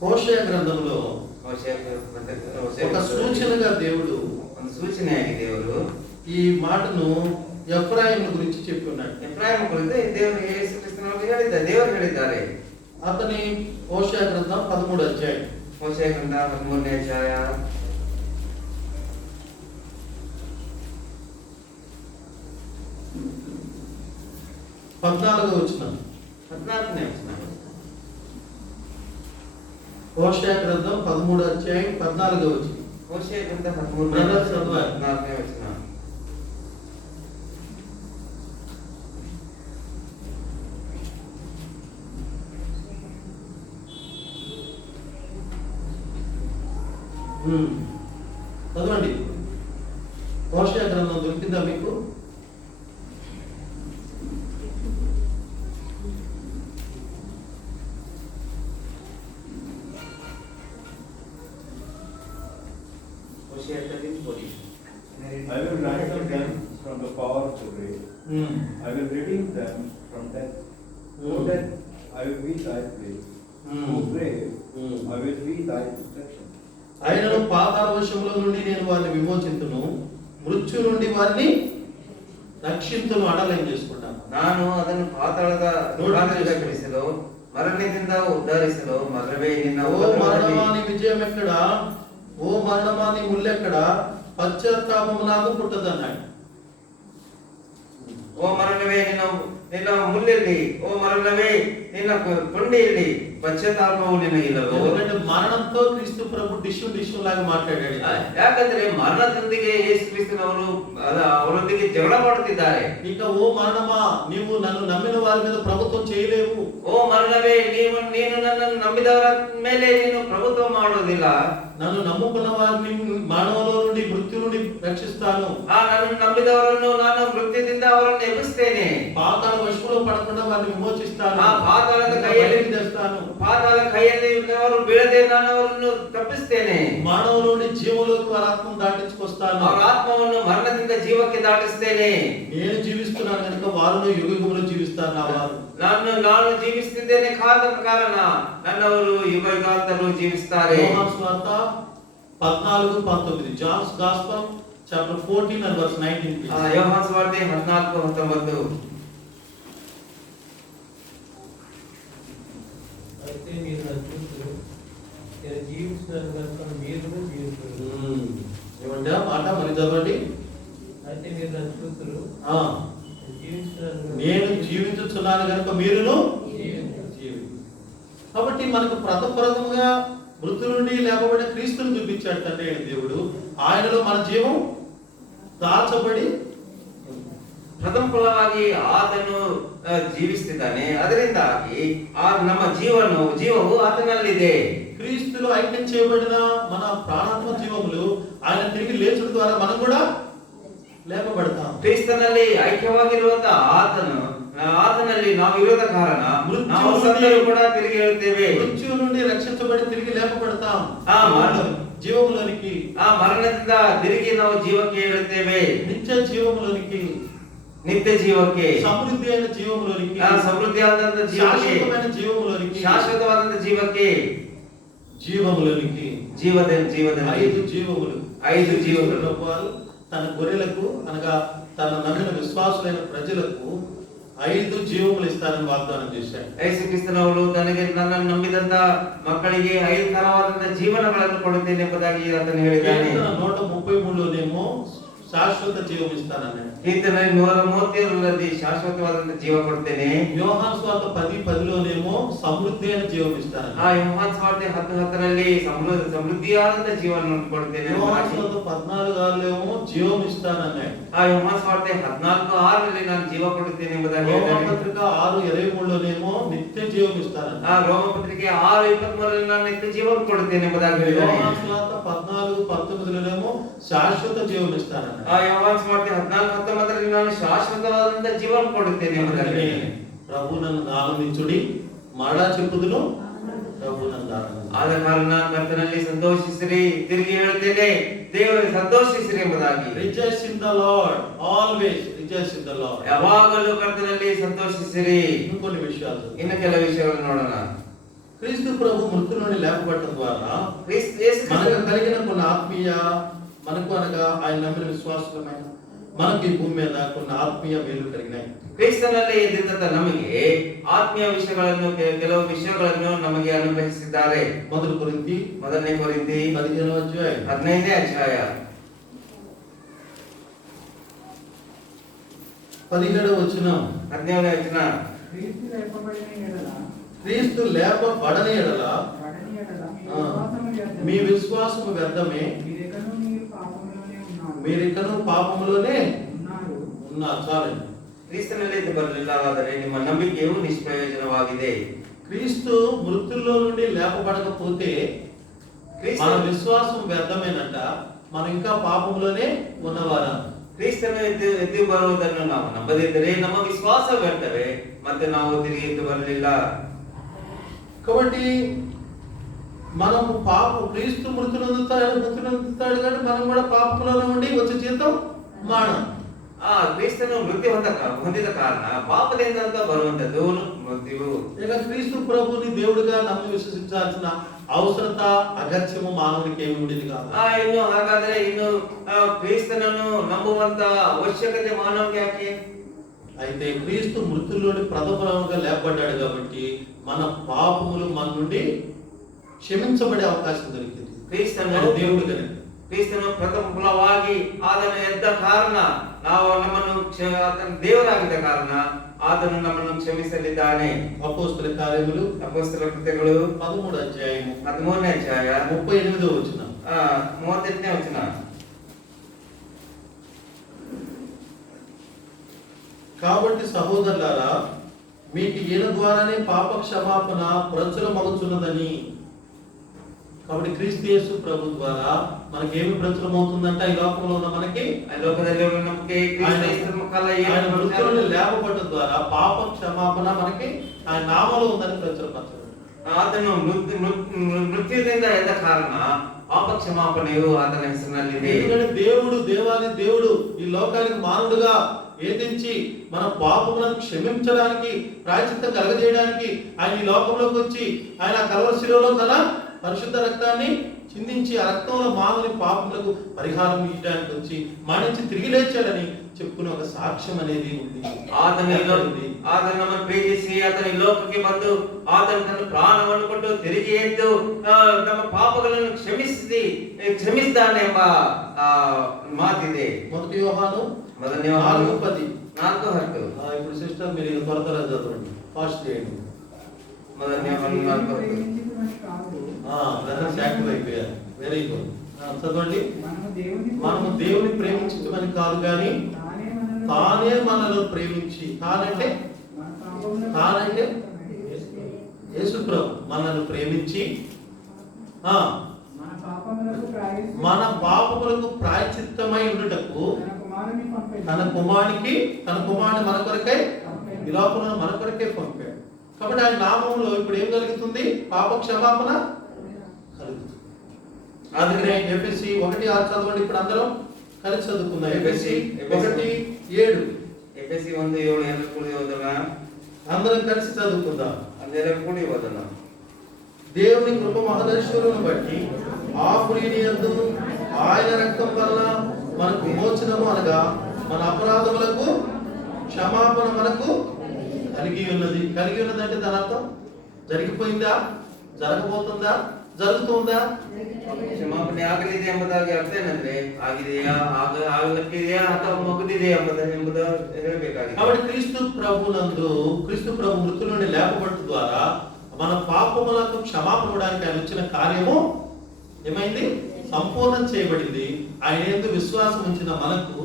హోషేయ గ్రంథంలో ఒక సూచనగా దేవుడు, ಒಂದು ಸೂಚನೆಯಾಗಿ ದೇವರು ఈ మాటను ఎఫ్రాయిం గురించి చెప్పి ఉన్నాడు. ఎఫ్రాయిం గురించి దేవుడు యేసు క్రీస్తును ಹೇಳಿದ್ದಾರೆ, ದೇವರು ಹೇಳಿದ್ದಾರೆ. అతని హోషేయ గ్రంథం 13వ అధ్యాయం. హోషేయ గ్రంథం 13వ అధ్యాయ 14వ వచనం. 14వ వచనం. హోషేయ గ్రంథం 13వ అధ్యాయం 14వ వచనం. హోషేయ గ్రంథం 13వ అధ్యాయం 14వ వచనం. చదవండి. హోషేయ గ్రంథం దొరికిందా మీకు? I will ransom them from the power of the grave. I will redeem them from death. O death, I will be thy place. O grave, I will be thy destruction. ఆయనను పాతాళ వశముల నుండి నేను వారిని విమోచింతును, మృత్యు నుండి వారిని రక్షింతును. అండర్లైన్ చేసుకుంటాను. ನಾನು ಅದನ್ನು ಪಾತಾಳದ ದುರಾಂತದಿಂದ ಬಿಡಿಸಲು, ಮರಣದಿಂದ ಉದ್ಧರಿಸಲು, ಮಗವೇ ನಿನ್ನ ఓ మరణమా నీ విజయం ఎక్కడ? ఓ మరణమా నీ ముల్లెక్కడ? పశ్చాత్తాపము నాకు పుట్టదన్నాడు. ಓ ಮರಣವೇ ನಿನ್ನ ಮುಳ್ಳೆಲ್ಲಿ, ಓ ಮರಣವೇ ನಿನ್ನ ಕೊಂಡಿಯಲ್ಲಿ ಪಶ್ಚಾತ್ತಾಪವು ನಿನಗಿಲ್ಲವೋ. ఎందుకంటే మరణంతో క్రీస్తు ప్రభు డిష్యూ లాగా మాట్లాడాడు. ಯಾಕಂದ್ರೆ ಮರಣದೊಂದಿಗೆ ಯೇಸು ಕ್ರಿಸ್ತನವರು ಅವರೊಂದಿಗೆ ಜಗಳ ಮಾಡುತ್ತಿದ್ದಾರೆ. ఇక ఓ మరణమా నీవు నన్ను నమ్మిన వారి మీద ప్రభుత్వం చేయలేవు. ಓ ಮರಣವೇ ನೀನು ನನ್ನನ್ನು ನಂಬಿದವರ ಮೇಲೆ ನೀನು ప్రభుత్వ ಮಾಡೋದಿಲ್ಲ. నన్ను నమ్ముకున్న వారిని మానవుల నుండి మృత్యు నుండి రక్షిస్తాను. నన్ను ನಂಬಿದವರನ್ನು ನಾನು ಮೃತ್ಯುದಿಂದ ಅವರನ್ನು ಎಬ್ಬಿಸ್ತೇನೆ. పాతాళ వశములో పడకుండా వారిని విమోచిస్తాను. పాతాళದ ಕೈಯಲ್ಲಿ తెస్తాను. పాతాళ కైಯಲ್ಲಿ ಅವರು ಬೀಳದೆ ನಾನು ಅವರನ್ನು ತಪ್ಪಿಸ್ತೇನೆ. మానవుల నుండి జీవంలోకి వారి ఆత్మను దాటించుకొస్తాను. ಅವರ ಆತ್ಮವನ್ನು ಮರಣದಿಂದ ಜೀವಕ್ಕೆ ದಾಟಿಸ್ತೇನೆ. నేను జీవిస్తున్నాను కనుక వారును యుగయుగములో జీవిస్తారు. నా వారు ನಾನು ಜೀವಿಸುತ್ತಿದ್ದೇನೆ ಕಾರಣ ನನ್ನವರು ಯುಗ ಯುಗಾಂತರೂ ಜೀವಿಸುತ್ತಾರೆ. యోహాను సువార్త 14:19. Johne's gospel chapter 14 and verse 19. యోహాను సువార్త 14:19. అయితే మీరు నన్ను చూస్తారు, నేను జీవిస్తున్నాను కనుక మీరు జీవిస్తారు. ఏమంటే ఆ మాట మరి చదవండి. అయితే మీరు నన్ను చూస్తారు, నేను జీవించుచున్నాను కనుక మీరును కాబట్టి మనకు ప్రథముగా మృతుల నుండి లేపబడిన క్రీస్తుని చూపించాడు తండ్రి అయిన దేవుడు. ఆయనలో మన జీవం దాచబడి ಪ್ರಥಮ ಫಲವಾಗಿ ಆತನು ಜೀವಿಸುತ್ತಿದ್ದಾನೆ, ಅದರಿಂದಾಗಿ ನಮ್ಮ ಜೀವವು ಆತನಲ್ಲಿದೆ. క్రీస్తులో ఐక్యం చేయబడిన మన ప్రాణాత్మ జీవములు ఆయన తిరిగి లేచుట ద్వారా మనం కూడా లేపబడతాం. ಕ್ರಿಸ್ತನಲ್ಲಿ ಐಕ್ಯವಾಗಿರುವಂತಹ ಆತನಲ್ಲಿ ನಾವು ಇರೋದ ಕಾರಣ ನಾವು ಸತ್ತರೂ ಕೂಡ ತಿರುಗಿ ಹೇಳುತ್ತೇವೆ. ಮೃತ್ಯು నుండి రక్షించబడి తిరిగి లేపబడతాం. జీవములోనికి, ಮರಣದಿಂದ ತಿರುಗಿ ನಾವು ಜೀವಕ್ಕೆ ಹೇಳುತ್ತೇವೆ. నిత్య జీవములోనికి, ನಿತ್ಯ ಜೀವಕ್ಕೆ, ಸಮೃದ್ಧಿ అయిన జీవములోనికి, ಸಮೃದ್ಧಿಯಾದಂತ ಜೀವಕ್ಕೆ, శాశ్వతమైన జీవములోనికి, ಶಾಶ್ವತವಾದಂತ ಜೀವಕ್ಕೆ, జీవములోనికి, ఐదు జీవములు ప్రభువారు తన గొర్రెలకు అనగా తన నమ్మిన విశ్వాసులైన ప్రజలకు 5 జీవములు ఇస్తారని వాగ్దానం చేశాడు. ಯೇಸು ಕ್ರಿಸ್ತನವರು ತನಗೆ ನನ್ನನ್ನು ನಂಬಿದಂತ ಮಕ್ಕಳಿಗೆ 5 ತರವಾದಂತ ಜೀವನಗಳನ್ನು ಕೊಡುತ್ತೇನೆ ಎಂಬುದಾಗಿ ಆತನು ಹೇಳಿದ್ದಾನೆ. 133లోనేమో శాశ్వత జీవం ఇస్తానన్నాడు. కీర్తన 137ರಲ್ಲಿ శాశ్వతವಾದಂತ ಜೀವ ಕೊಡ್ತೇನೆ. యోహాను సువార్త 10:10లోనేమో సమృద్ధి అయిన జీవం ఇస్తానన్నాడు. యోహాను సువార్త 10:10ರಲ್ಲಿ సమృద్ధిಯಾದಂತ జీవನವನ್ನು ಕೊಡ್ತೇನೆ. యోహాను సువార్త 14:6లోనేమో జీవం ఇస్తానన్నాడు. యోహాను సువార్త 14:6ರಲ್ಲಿ ನಾನು ಜೀವ ಕೊಡುತ್ತೇನೆ ಎಂಬುದಾಗಿ ಹೇಳಿದ್ದಾನೆ. రోమపత్రిక 6:23లోనేమో నిత్య జీవం ఇస్తానన్నాడు. రోమపత్రిಕೆ 6:23ರಲ್ಲಿ ನಾನು ನಿತ್ಯ ಜೀವ ಕೊಡುತ್ತೇನೆ ಎಂಬುದಾಗಿ ಹೇಳಿದ್ದಾನೆ. యోహాను సువార్త 14:19లోనేమో శాశ్వత జీవం ఇస్తానన్నాడు. యోహాను సువార్త 14:19ರಲ್ಲಿ ನಾನು ಶಾಶ್ವತವಾದಂತ ಜೀವನ ಕೊಡುತ್ತೇನೆ ಎಂಬುದಾಗಿ ప్రభు నన్ను ఆనందించుడి, మరలా చెప్పుదును ప్రభు నన్ను ఆనందించుడి. ಆದ ಕಾರಣ ಕರ್ತನಲ್ಲಿ ಸಂತೋಷಿಸಿರಿ, ತಿರುಗಿ ಹೇಳುತ್ತೇನೆ ದೇವರು ಸಂತೋಷಿಸಿರಿ ಎಂಬುದಾಗಿ. Rejoice in the lord, always rejoice in the lord. ಯಾವಾಗಲೂ ಕರ್ತನಲ್ಲಿ ಸಂತೋಷಿಸಿರಿ. ఇంకొన్ని విషయాలు, ಇನ್ನು ಕೆಲವು ವಿಷಯಗಳನ್ನು ನೋಡೋಣ. క్రీస్తు ప్రభు మృతుల నుండి లేపబడటం ద్వారా మనకు కలిగిన కొన్ని ఆత్మీయ, మనకు అనగా ఆయన నమ్మిన విశ్వాసమైన మనకి ఈ భూమి మీద కొన్ని ఆత్మీయ మేలు కలిగినాయి. ಕ್ರಿಸ್ತನಲ್ಲಿ ಎದ್ದಿದ್ದಂತ ನಮಗೆ ಆತ್ಮೀಯ ವಿಷಯಗಳನ್ನು, ಕೆಲವು ವಿಷಯಗಳನ್ನು ನಮಗೆ ಅನುಗ್ರಹಿಸಿದ್ದಾರೆ. ಮೊದಲನೇ ಕೊರಿಂಥಿ 15ನೇ ಅಧ್ಯಾಯ 15ನೇ ಅಧ್ಯಾಯ 17వ వచనం. 17ನೇ ವಚನ. క్రీస్తు లేపబడని ఎడల మీ విశ్వాసము వ్యర్థమే, మీరికను పాపములోనే ఉన్నారు. చాలండి. ಕ್ರಿಸ್ತನಲ್ಲಿ ಬರಲಿಲ್ಲವಾದರೆ ನಿಮ್ಮ ನಂಬಿಕೆಯು ನಿಷ್ಪ್ರಯೋಜನವಾಗಿದೆ. క్రీస్తు మృతుల్లో నుండి లేపబడకపోతే మన విశ్వాసం వ్యర్థమేనంట. మనం ఇంకా పాపంలోనే ఉన్నవారా? ಕ್ರಿಸ್ತನು ಎದ್ದು ಬರುವುದನ್ನು ನಾವು ನಂಬದಿದ್ದರೆ ನಮ್ಮ ವಿಶ್ವಾಸ ವ್ಯರ್ಥವೇ, ಮತ್ತೆ ನಾವು ತಿರುಗಿ ಎದ್ದು ಬರಲಿಲ್ಲ. కాబట్టి మనము క్రీస్తు మృతునందుతాడు కానీ మనం కూడా పాపంలోనే ఉండి వచ్చే జీతం మానం. ಕ್ರಿಸ್ತನು ಮೃತ್ಯು ಹೊಂದಿದ ಕಾರಣ ಪಾಪದಿಂದ ಬರುವಂತದ್ದು ಮೃತ್ಯು. ఇక క్రీస్తు ప్రభుని దేవుడిగా నమ్మి విశ్వసించాల్సిన అవసరత, అగత్యము మానవునికి ఏమి ఉండేది కాదు. ಇನ್ನು ಹಾಗಾದ್ರೆ ಇನ್ನು ಕ್ರಿಸ್ತನನ್ನು ನಂಬುವಂತ ಅವಶ್ಯಕತೆ ಮಾನವನಿಗೆ ಯಾಕೆ? అయితే క్రీస్తు మృతుల్లోని ప్రథమగా లేపబడ్డాడు కాబట్టి మన పాపములు మన నుండి క్షమించబడే అవకాశం దొరికింది. దేవుడు కనుక ಕ್ರಿಸ್ತನು ಪ್ರಥಮ ಫಲವಾಗಿ ಆತನು ಎದ್ದ ಕಾರಣ ನಾವು ನಮ್ಮನ್ನು ದೇವರಾಗಿದ್ದ ಕಾರಣ ಆತನು ನಮ್ಮನ್ನು ಕ್ಷಮಿಸಲಿದ್ದಾನೆ. అపోస్తల కార్యములు, ಅಪೊಸ್ತಲ ಕೃತ್ಯಗಳು 13వ అధ్యాయము 13ನೇ ಅಧ್ಯಾಯ 38వ వచనం. 38ನೇ ವಚನ. కాబట్టి సహోదరులారా, మీకు ఈయన ద్వారానే పాప క్షమాపణ ప్రచురమవుతున్నదని. కాబట్టి క్రీస్తు యేసు ప్రభు ద్వారా మనకేమి ప్రచురమవుతుందంట? ఈ లోకంలో ఉన్న మనకి, ಲೋಕದಲ್ಲಿ ನಮಗೆ ఆయన మృతులను లేపబడటం ద్వారా పాప క్షమాపణ మనకి ఆయన నామలో ఉందని ప్రచురపరచబడింది. ಆತನು ಮೃತ್ಯುದಿಂದ ಎದ್ದ ಕಾರಣ ಪಾಪ ಕ್ಷಮಾಪಣೆಯು ಆತನ ಹೆಸರಿನಲ್ಲಿದೆ. దేవాది దేవుడు ఈ లోకానికి మానవుడుగా ఏదించి మన పాపములను క్షమించడానికి, ప్రాయశ్చిత్తం కలగజేయడానికి ఆయన ఈ లోకంలోకి వచ్చి ఆయన కల్వరి శిలువలో తన పరిశుద్ధ రక్తాన్ని చిందించి ఆ రక్తంలో మానవుని పాపములకు పరిహారం ఇవ్వడానికి వచ్చి మరణించి తిరిగి లేచాడని చెప్పుకునే ఒక సాక్ష్యం అనేది ఉంది. ಆತನ ನಮ್ಮನ್ನು ಪ್ರೀತಿಸಿ ಆತನ ಲೋಕಕ್ಕೆ ಬಂದು ಆತನ ತನ್ನ ಪ್ರಾಣವನ್ನು ಕೊಟ್ಟು ತಿರುಗಿ ಎದ್ದು ನಮ್ಮ ಪಾಪಗಳನ್ನು ಕ್ಷಮಿಸಿದ್ದಾನೆ ಎಂಬ ಮಾತಿದೆ. మొదటి యోహాను 4:10. ఇప్పుడు సిస్టర్ మీరు త్వర చదవండి, ఫాస్ట్ చేయండి. మొదలనే 14 ప్రేమించుకుని కాదు. బ్రదర్స్ యాక్టివ్ అయిపోయారు. Very good. చదవండి. మనము దేవుని ప్రేమించమని కాదు కానీ తానే మనల్ని ప్రేమించి, తానంటే యేసు ప్రభు మనల్ని ప్రేమించి మన పాపములకు ప్రాయశ్చిత్తమై ఉండుటకు తన కుమారుని మన కొరకై ఈ లోకంలో మన కొరకే పంపాడు. కాబట్టి ఆయన నామంలో ఇప్పుడు ఏం కలుగుతుంది? పాప క్షమాపణ కలుగుతుంది. అందుకనే ఎఫెసీ 1:6 చదవండి. ఇప్పుడు అందరం కలిసి చదువుకుందాం. ఎఫెసీ 1:7. ఎఫెసీ 1:7 ಎಲ್ಲರೂ ಕೂಡಿ ಓದೋಣ. అందరం కలిసి చదువుకుందాం. అందరం కూడి ఓదోಣ. దేవుని కృప మహదైశ్వర్యమును బట్టి ఆ ప్రియుని యందు ఆయన రక్తం వలన మనకు విమోచనము అనగా మన అపరాధములకు క్షమాపణ మనకు కలిగి ఉన్నది. కలిగి ఉన్నదంటే దాని అర్థం జరిగిపోయిందా, జరగబోతుందా, జరుగుతుందా? ಕ್ಷಮಾಪಣೆ ಆಗಲಿದೆ ಎಂಬುದಾಗಿ ಅರ್ಥ ಏನಂದ್ರೆ ಆಗಿದೆಯಾ, ಆಗಲಿಕ್ಕಿದೆಯಾ ಅಥವಾ ಮುಗಿದಿದೆಯಾ ಎಂಬುದು ಹೇಳಬೇಕಾಗಿದೆ. కాబట్టి క్రీస్తు ప్రభు మృతుల నుండి లేపబడటం ద్వారా మన పాపములకు క్షమాపణ ఇవ్వడానికి ఆయన వచ్చిన కార్యము ఏమైంది? సంపూర్ణం చేయబడింది. ఆయన యందు విశ్వాసం ఉంచిన మనకు,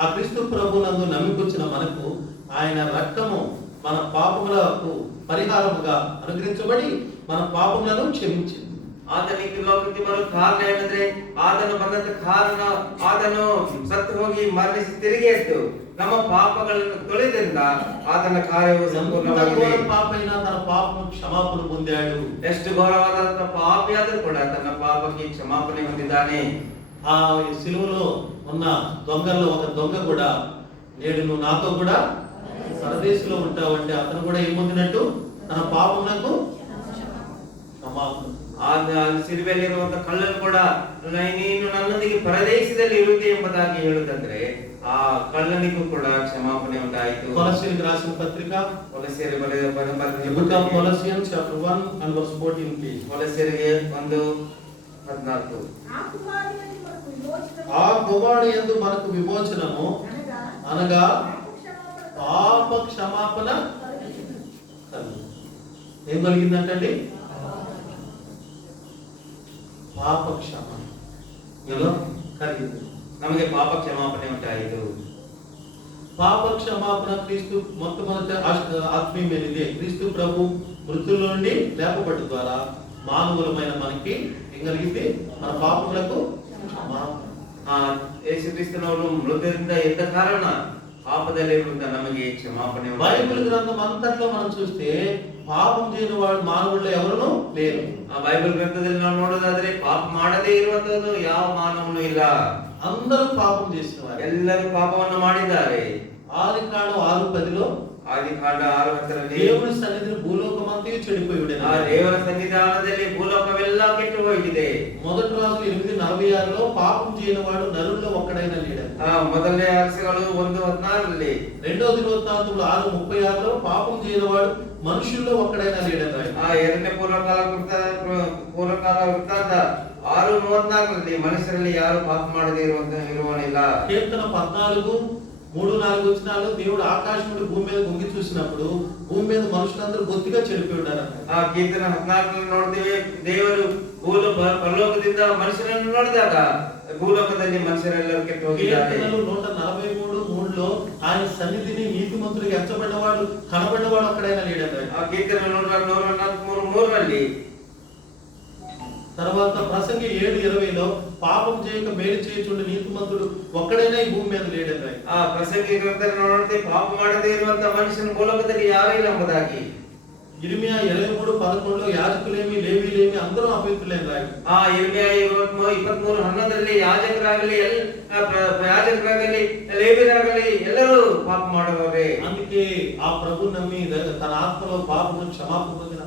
ఆ క్రీస్తు ప్రభునందు నమ్మికొచ్చిన మనకు ఆయన రక్తము మన పాపములకు పరిహారముగా అనుగ్రహించబడి మన పాపములను క్షమించింది. ಆತನ ಈ ಲೋಕಕ್ಕೆ ಬರೋ ಕಾರಣ ಏನಂದ್ರೆ ಆತನು ಬಂದಂತ ಕಾರಣ ಆತನು ಸತ್ತು ಹೋಗಿ ಮರಣಿಸಿ ತಿರುಗಿ ಎದ್ದು ನಮ್ಮ ಪಾಪಗಳನ್ನು ತೊಳೆದಿಂದ ಆತನ ಕಾರ್ಯವು ಸಂಪೂರ್ಣವಾಗಿದೆ. ಪಾಪೈನ ತನ್ನ ಪಾಪವನ್ನು ಕ್ಷಮಾಪಣೆ ಹೊಂದಾడు. ಎಷ್ಟು ಘೋರವಾದ ಪಾಪಿಯಾದರೂ ಕೂಡ ತನ್ನ ಪಾಪಕ್ಕೆ ಕ್ಷಮಾಪಣೆ ಹೊಂದಿದ್ದಾನೆ. ఆ సిలువలో ఉన్న దొంగల్లో ఒక దొంగ కూడా నేడు నువ్వు నాతో కూడా పరదేశంలో ఉంటావు అంటే అతను కూడా ఏం పొందినట్టు? తన పాపములకు క్షమాపణ. ಸಿಲುಬೆಯಲ್ಲಿರುವಂತ ಕಳ್ಳನು ಕೂಡ ನೀನು ನನ್ನೊಂದಿಗೆ ಪರದೇಶದಲ್ಲಿ ಇರುತ್ತೆ ಎಂಬುದಾಗಿ ಹೇಳುತ್ತಂದ್ರೆ ಆ ಕಳ್ಳನಿಗೂ ಕೂಡ ಕ್ಷಮಾಪಣೆ ಉಂಟಾಯಿತು. ಕೊಲೊಸ್ಸೆಯರಿಗೆ ರಾಸಿನ ಪತ್ರಿಕ ಕೊಲೊಸ್ಸೆಯರಿಗೆ ಬರೆದ Book of Colossians chapter 1 and verse 14 please. ಕೊಲೊಸ್ಸೆಯರಿಗೆ 1:14. ఆ కుమారుడు యందు మనకు విమోచనము అనగా పాప క్షమాపణ ఏం కలిగిందంటండి? పాప క్షమాపణ కలిగింది. ನಮಗೆ ಪಾಪ ಕ್ಷಮಾಪಣೆ ಉಂಟಾಯಿತು. పాప క్షమాపణ క్రీస్తు మొట్టమొదటి ఆత్మీయమైనది. క్రీస్తు ప్రభు మృతుల నుండి లేపబడ్డ ద్వారా మానవులమైన మనకి ఏం కలిగింది? మన పాపములకు క్షమాపణ. ಯೇಸು ಕ್ರಿಸ್ತನವರು ಮೃತರಿಂದ ಎದ್ದ ಕಾರಣ పాపదలేకుండా నಮಗೆ క్షమాపణ. బైబిల్ గ్రంథం అంతట్లో మనం చూస్తే పాపం చేయని వాడు మానవుల్లో ఎవరునూ లేరు. ಆ ಬೈಬಲ್ ಗ್ರಂಥದಲ್ಲಿ ನಾವು ನೋಡೋದಾದ್ರೆ ಪಾಪ ಮಾಡದೇ ಇರುವಂತದ್ದು ಯಾವ ಮಾನವನು ಇಲ್ಲ. అందరూ పాపం చేసిన వారు. ಎಲ್ಲರೂ ಪಾಪವನ್ನು ಮಾಡಿದ್ದಾರೆ. ఆదికాండం 6:10లో ಆದಿಕಾಂಡ 6:10ರಲ್ಲಿ దేవుని సన్నిధిని భూలోకమంతా చెడిపోయి ఉండేది. ಆ ದೇವರ ಸನ್ನಿಧಾನದಲ್ಲಿ ಭೂಲೋಕವೆಲ್ಲ ಕೆಟ್ಟು ಹೋಗಿದೆ. మొదటి రాజులు 8:46లో పాపం చేయని వాడు నరుల్లో ఒక్కడైనా లేడు. ಮೊದಲನೇ ಅರಸುಗಳು 1:14ರಲ್ಲಿ రెండో దినవృత్తాంతములు 6:36లో పాపం చేయని వాడు మనుషుల్లో ఒక్కడైనా లేడన్నాడు. ಎರಡನೇ ಪೂರ್ವಕಾಲ ವೃತ್ತಾಂತ 6:34ರಲ್ಲಿ ಮನುಷ್ಯರಲ್ಲಿ ಯಾರು ಪಾಪ ಮಾಡದೇ ಇರುವನಿಲ್ಲ. కీర్తన 14:3-4 వచనాల్లో దేవుడు ఆకాశం నుండి భూమి మీద గుంగి చూసినప్పుడు భూమి మీద మనుషులందరూ బొత్తిగా చెడిపోయి ఉన్నారు. ಕೀರ್ತನ 14 ನೋಡ್ತೀವಿ, ದೇವರು ಪರಲೋಕದಿಂದ ಮನುಷ್ಯರನ್ನು ನೋಡಿದಾಗ ಭೂಲೋಕದಲ್ಲಿ ಮನುಷ್ಯರೆಲ್ಲರೂ ಕೆಟ್ಟು ಹೋಗಿದ್ದಾರೆ. 143:3లో ఆయన సన్నిధిని నీతిమంతుడిగా ఎంచబడినవాడు కనబడినవాడు అక్కడైనా లేడన్నాడు. కీర్తన 143:3ರಲ್ಲಿ తర్వాత ప్రసంగి 7:20లో పాపం చేయక మేలు చేయుచుండు నీతిమంతుడు ఒక్కడైనా ఈ భూమి మీద లేడన్నాడు. ಪ್ರಸಂಗಿ ಗ್ರಂಥದಲ್ಲಿ ನೋಡ್ತೀವಿ, ಪಾಪ ಮಾಡದೇ ಇರುವಂತ ಮನುಷ್ಯನ ಭೂಲೋಕದಲ್ಲಿ ಯಾರೂ ಇಲ್ಲ ಎಂಬುದಾಗಿ. ఇర్మియా 23:11లో యాజకులేమి లేవీలేమి అందరూ అపవిత్రులైన రాయి. ಇರ್ಮಿಯಾ 23:11ರಲ್ಲಿ ಯಾಜಕರಾಗಲಿ ಲೇವಿಯರಾಗಲಿ ಎಲ್ಲರೂ ಪಾಪ ಮಾಡುವವರೇ. అందుకే ఆ ప్రభు నమ్మి తన ఆత్మలో పాపమును క్షమాపణ పొందిన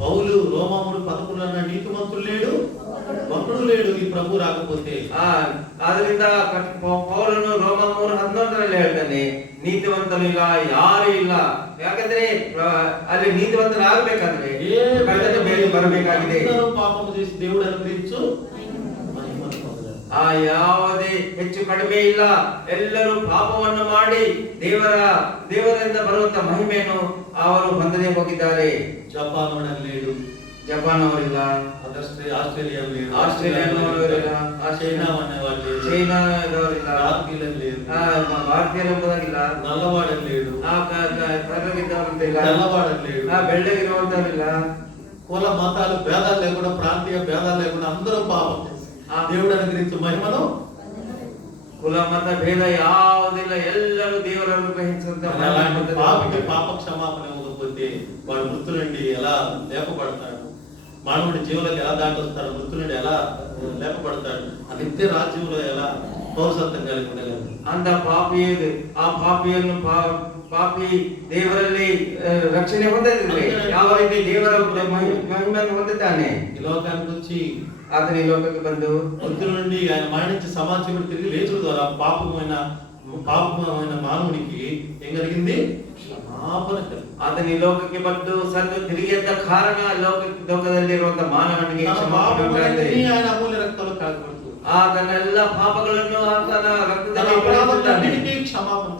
పౌలు రోమాముడు 11 అన్న నీతిమంతుడు లేడు, ఒక్కడు లేడు ఈ ప్రభు రాకపోతే. ಆದ್ರಿಂದ ಪೌಲನು ರೋಮ 3:11ರಲ್ಲಿ ಹೇಳ್ತಾನೆ, ನೀತಿವಂತನು ಇಲ್ಲ, ಯಾರು ಇಲ್ಲ. ಯಾಕಂದ್ರೆ ಅಲ್ಲಿ ನೀತಿವಂತನಾಗಬೇಕಾದ್ರೆ ಬರಬೇಕಾಗಿದೆ. ಪಾಪము చేసి దేవుడు అనుగ్రహించు ಯಾವುದೇ ಹೆಚ್ಚು ಕಡಿಮೆ ಇಲ್ಲ. ಎಲ್ಲರೂ ಪಾಪವನ್ನು ಮಾಡಿ ದೇವರಿಂದ ಬರುವಂತ ಮಹಿಮೆಯನ್ನು ಅವರು ಬಂಧನೆ ಹೋಗಿದ್ದಾರೆ. ಜಪಾನ್ ಅವನಲ್ಲಿ లేడు, ಜಪಾನ್ ಅವರಿಲ್ಲ, ಆಸ್ಟ್ರೇಲಿಯನ್ లేడు, ಆಸ್ಟ್ರೇಲಿಯನ್ ಅವರಿಲ್ಲ, చైనా అనేవాళ్ళు లేరు, ಚೈನಾದವರಿಲ್ಲ, భారతీయులు లేరు, ಭಾರತೀಯರು ಎಂಬುದಾಗಿಲ್ಲ, నల్లవాడని లేడు, ಕರ್ರಗಿದ್ದವರಂತಿಲ್ಲ, తెల్లవాడని లేడు, ಬೆಳ್ಳಗಿರುವಂತವರಿಲ್ಲ. కుల మతాలు భేదాలు లేకుండా, ప్రాంతీయ భేదాలు లేకుండా అందరూ పాపం. ఆ దేవుడు అనుగ్రహించే మహిమను ಕುಲ ಮತ ಭೇದ ಯಾವುದಿಲ್ಲ, ಎಲ್ಲರೂ ದೇವರನ್ನು ಗ್ರಹಿಸುವಂತ పాపికి పాప క్షమాపణ ఇవ్వకపోతే వాడు మృతుల నుండి ఎలా లేపబడతాడు, మానవుడి జీవులకు ఎలా దాటొస్తాడు, మృతుల నుండి ఎలా లేపబడతాడు, ఆ నిత్య రాజ్యంలో ఎలా పౌరసత్వం కలిగి ఉండగలరు. ಅಂತ ಪಾಪಿಯನ್ನು ಪಾಪಿ ದೇವರಲ್ಲಿ ರಕ್ಷಣೆ ಹೊಂದದಿದ್ರೆ ಯಾವ ರೀತಿ ದೇವರ ಮಹಿಮೆಯನ್ನು ಹೊಂದುತ್ತಾನೆ. ఈ లోకానికి వచ్చి ಆತನ ಈ ಲೋಕಕ್ಕೆ ಬಂದು మృతుల నుండి ఆయన మరణించి సమాజం తిరిగి లేచుడు ద్వారా పాపమైన మానవునికి ఏం కలిగింది? క్షమాపణ కలిగింది. ಆತನ ಈ ಲೋಕಕ್ಕೆ ಬಂದು ಸತ್ತು ತಿರುಗಿ ಎದ್ದ ಕಾರಣ ಲೋಕದಲ್ಲಿರುವಂತಹ ಮಾನವನಿಗೆ ಕ್ಷಮಾಪಣೆ ఆయన అమూల్య రక్తంలో కాకపోతుంది. ಆತನ ಎಲ್ಲ ಪಾಪಗಳನ್ನು ಆತನ ರಕ್ತದಲ್ಲಿ క్షమాపణ,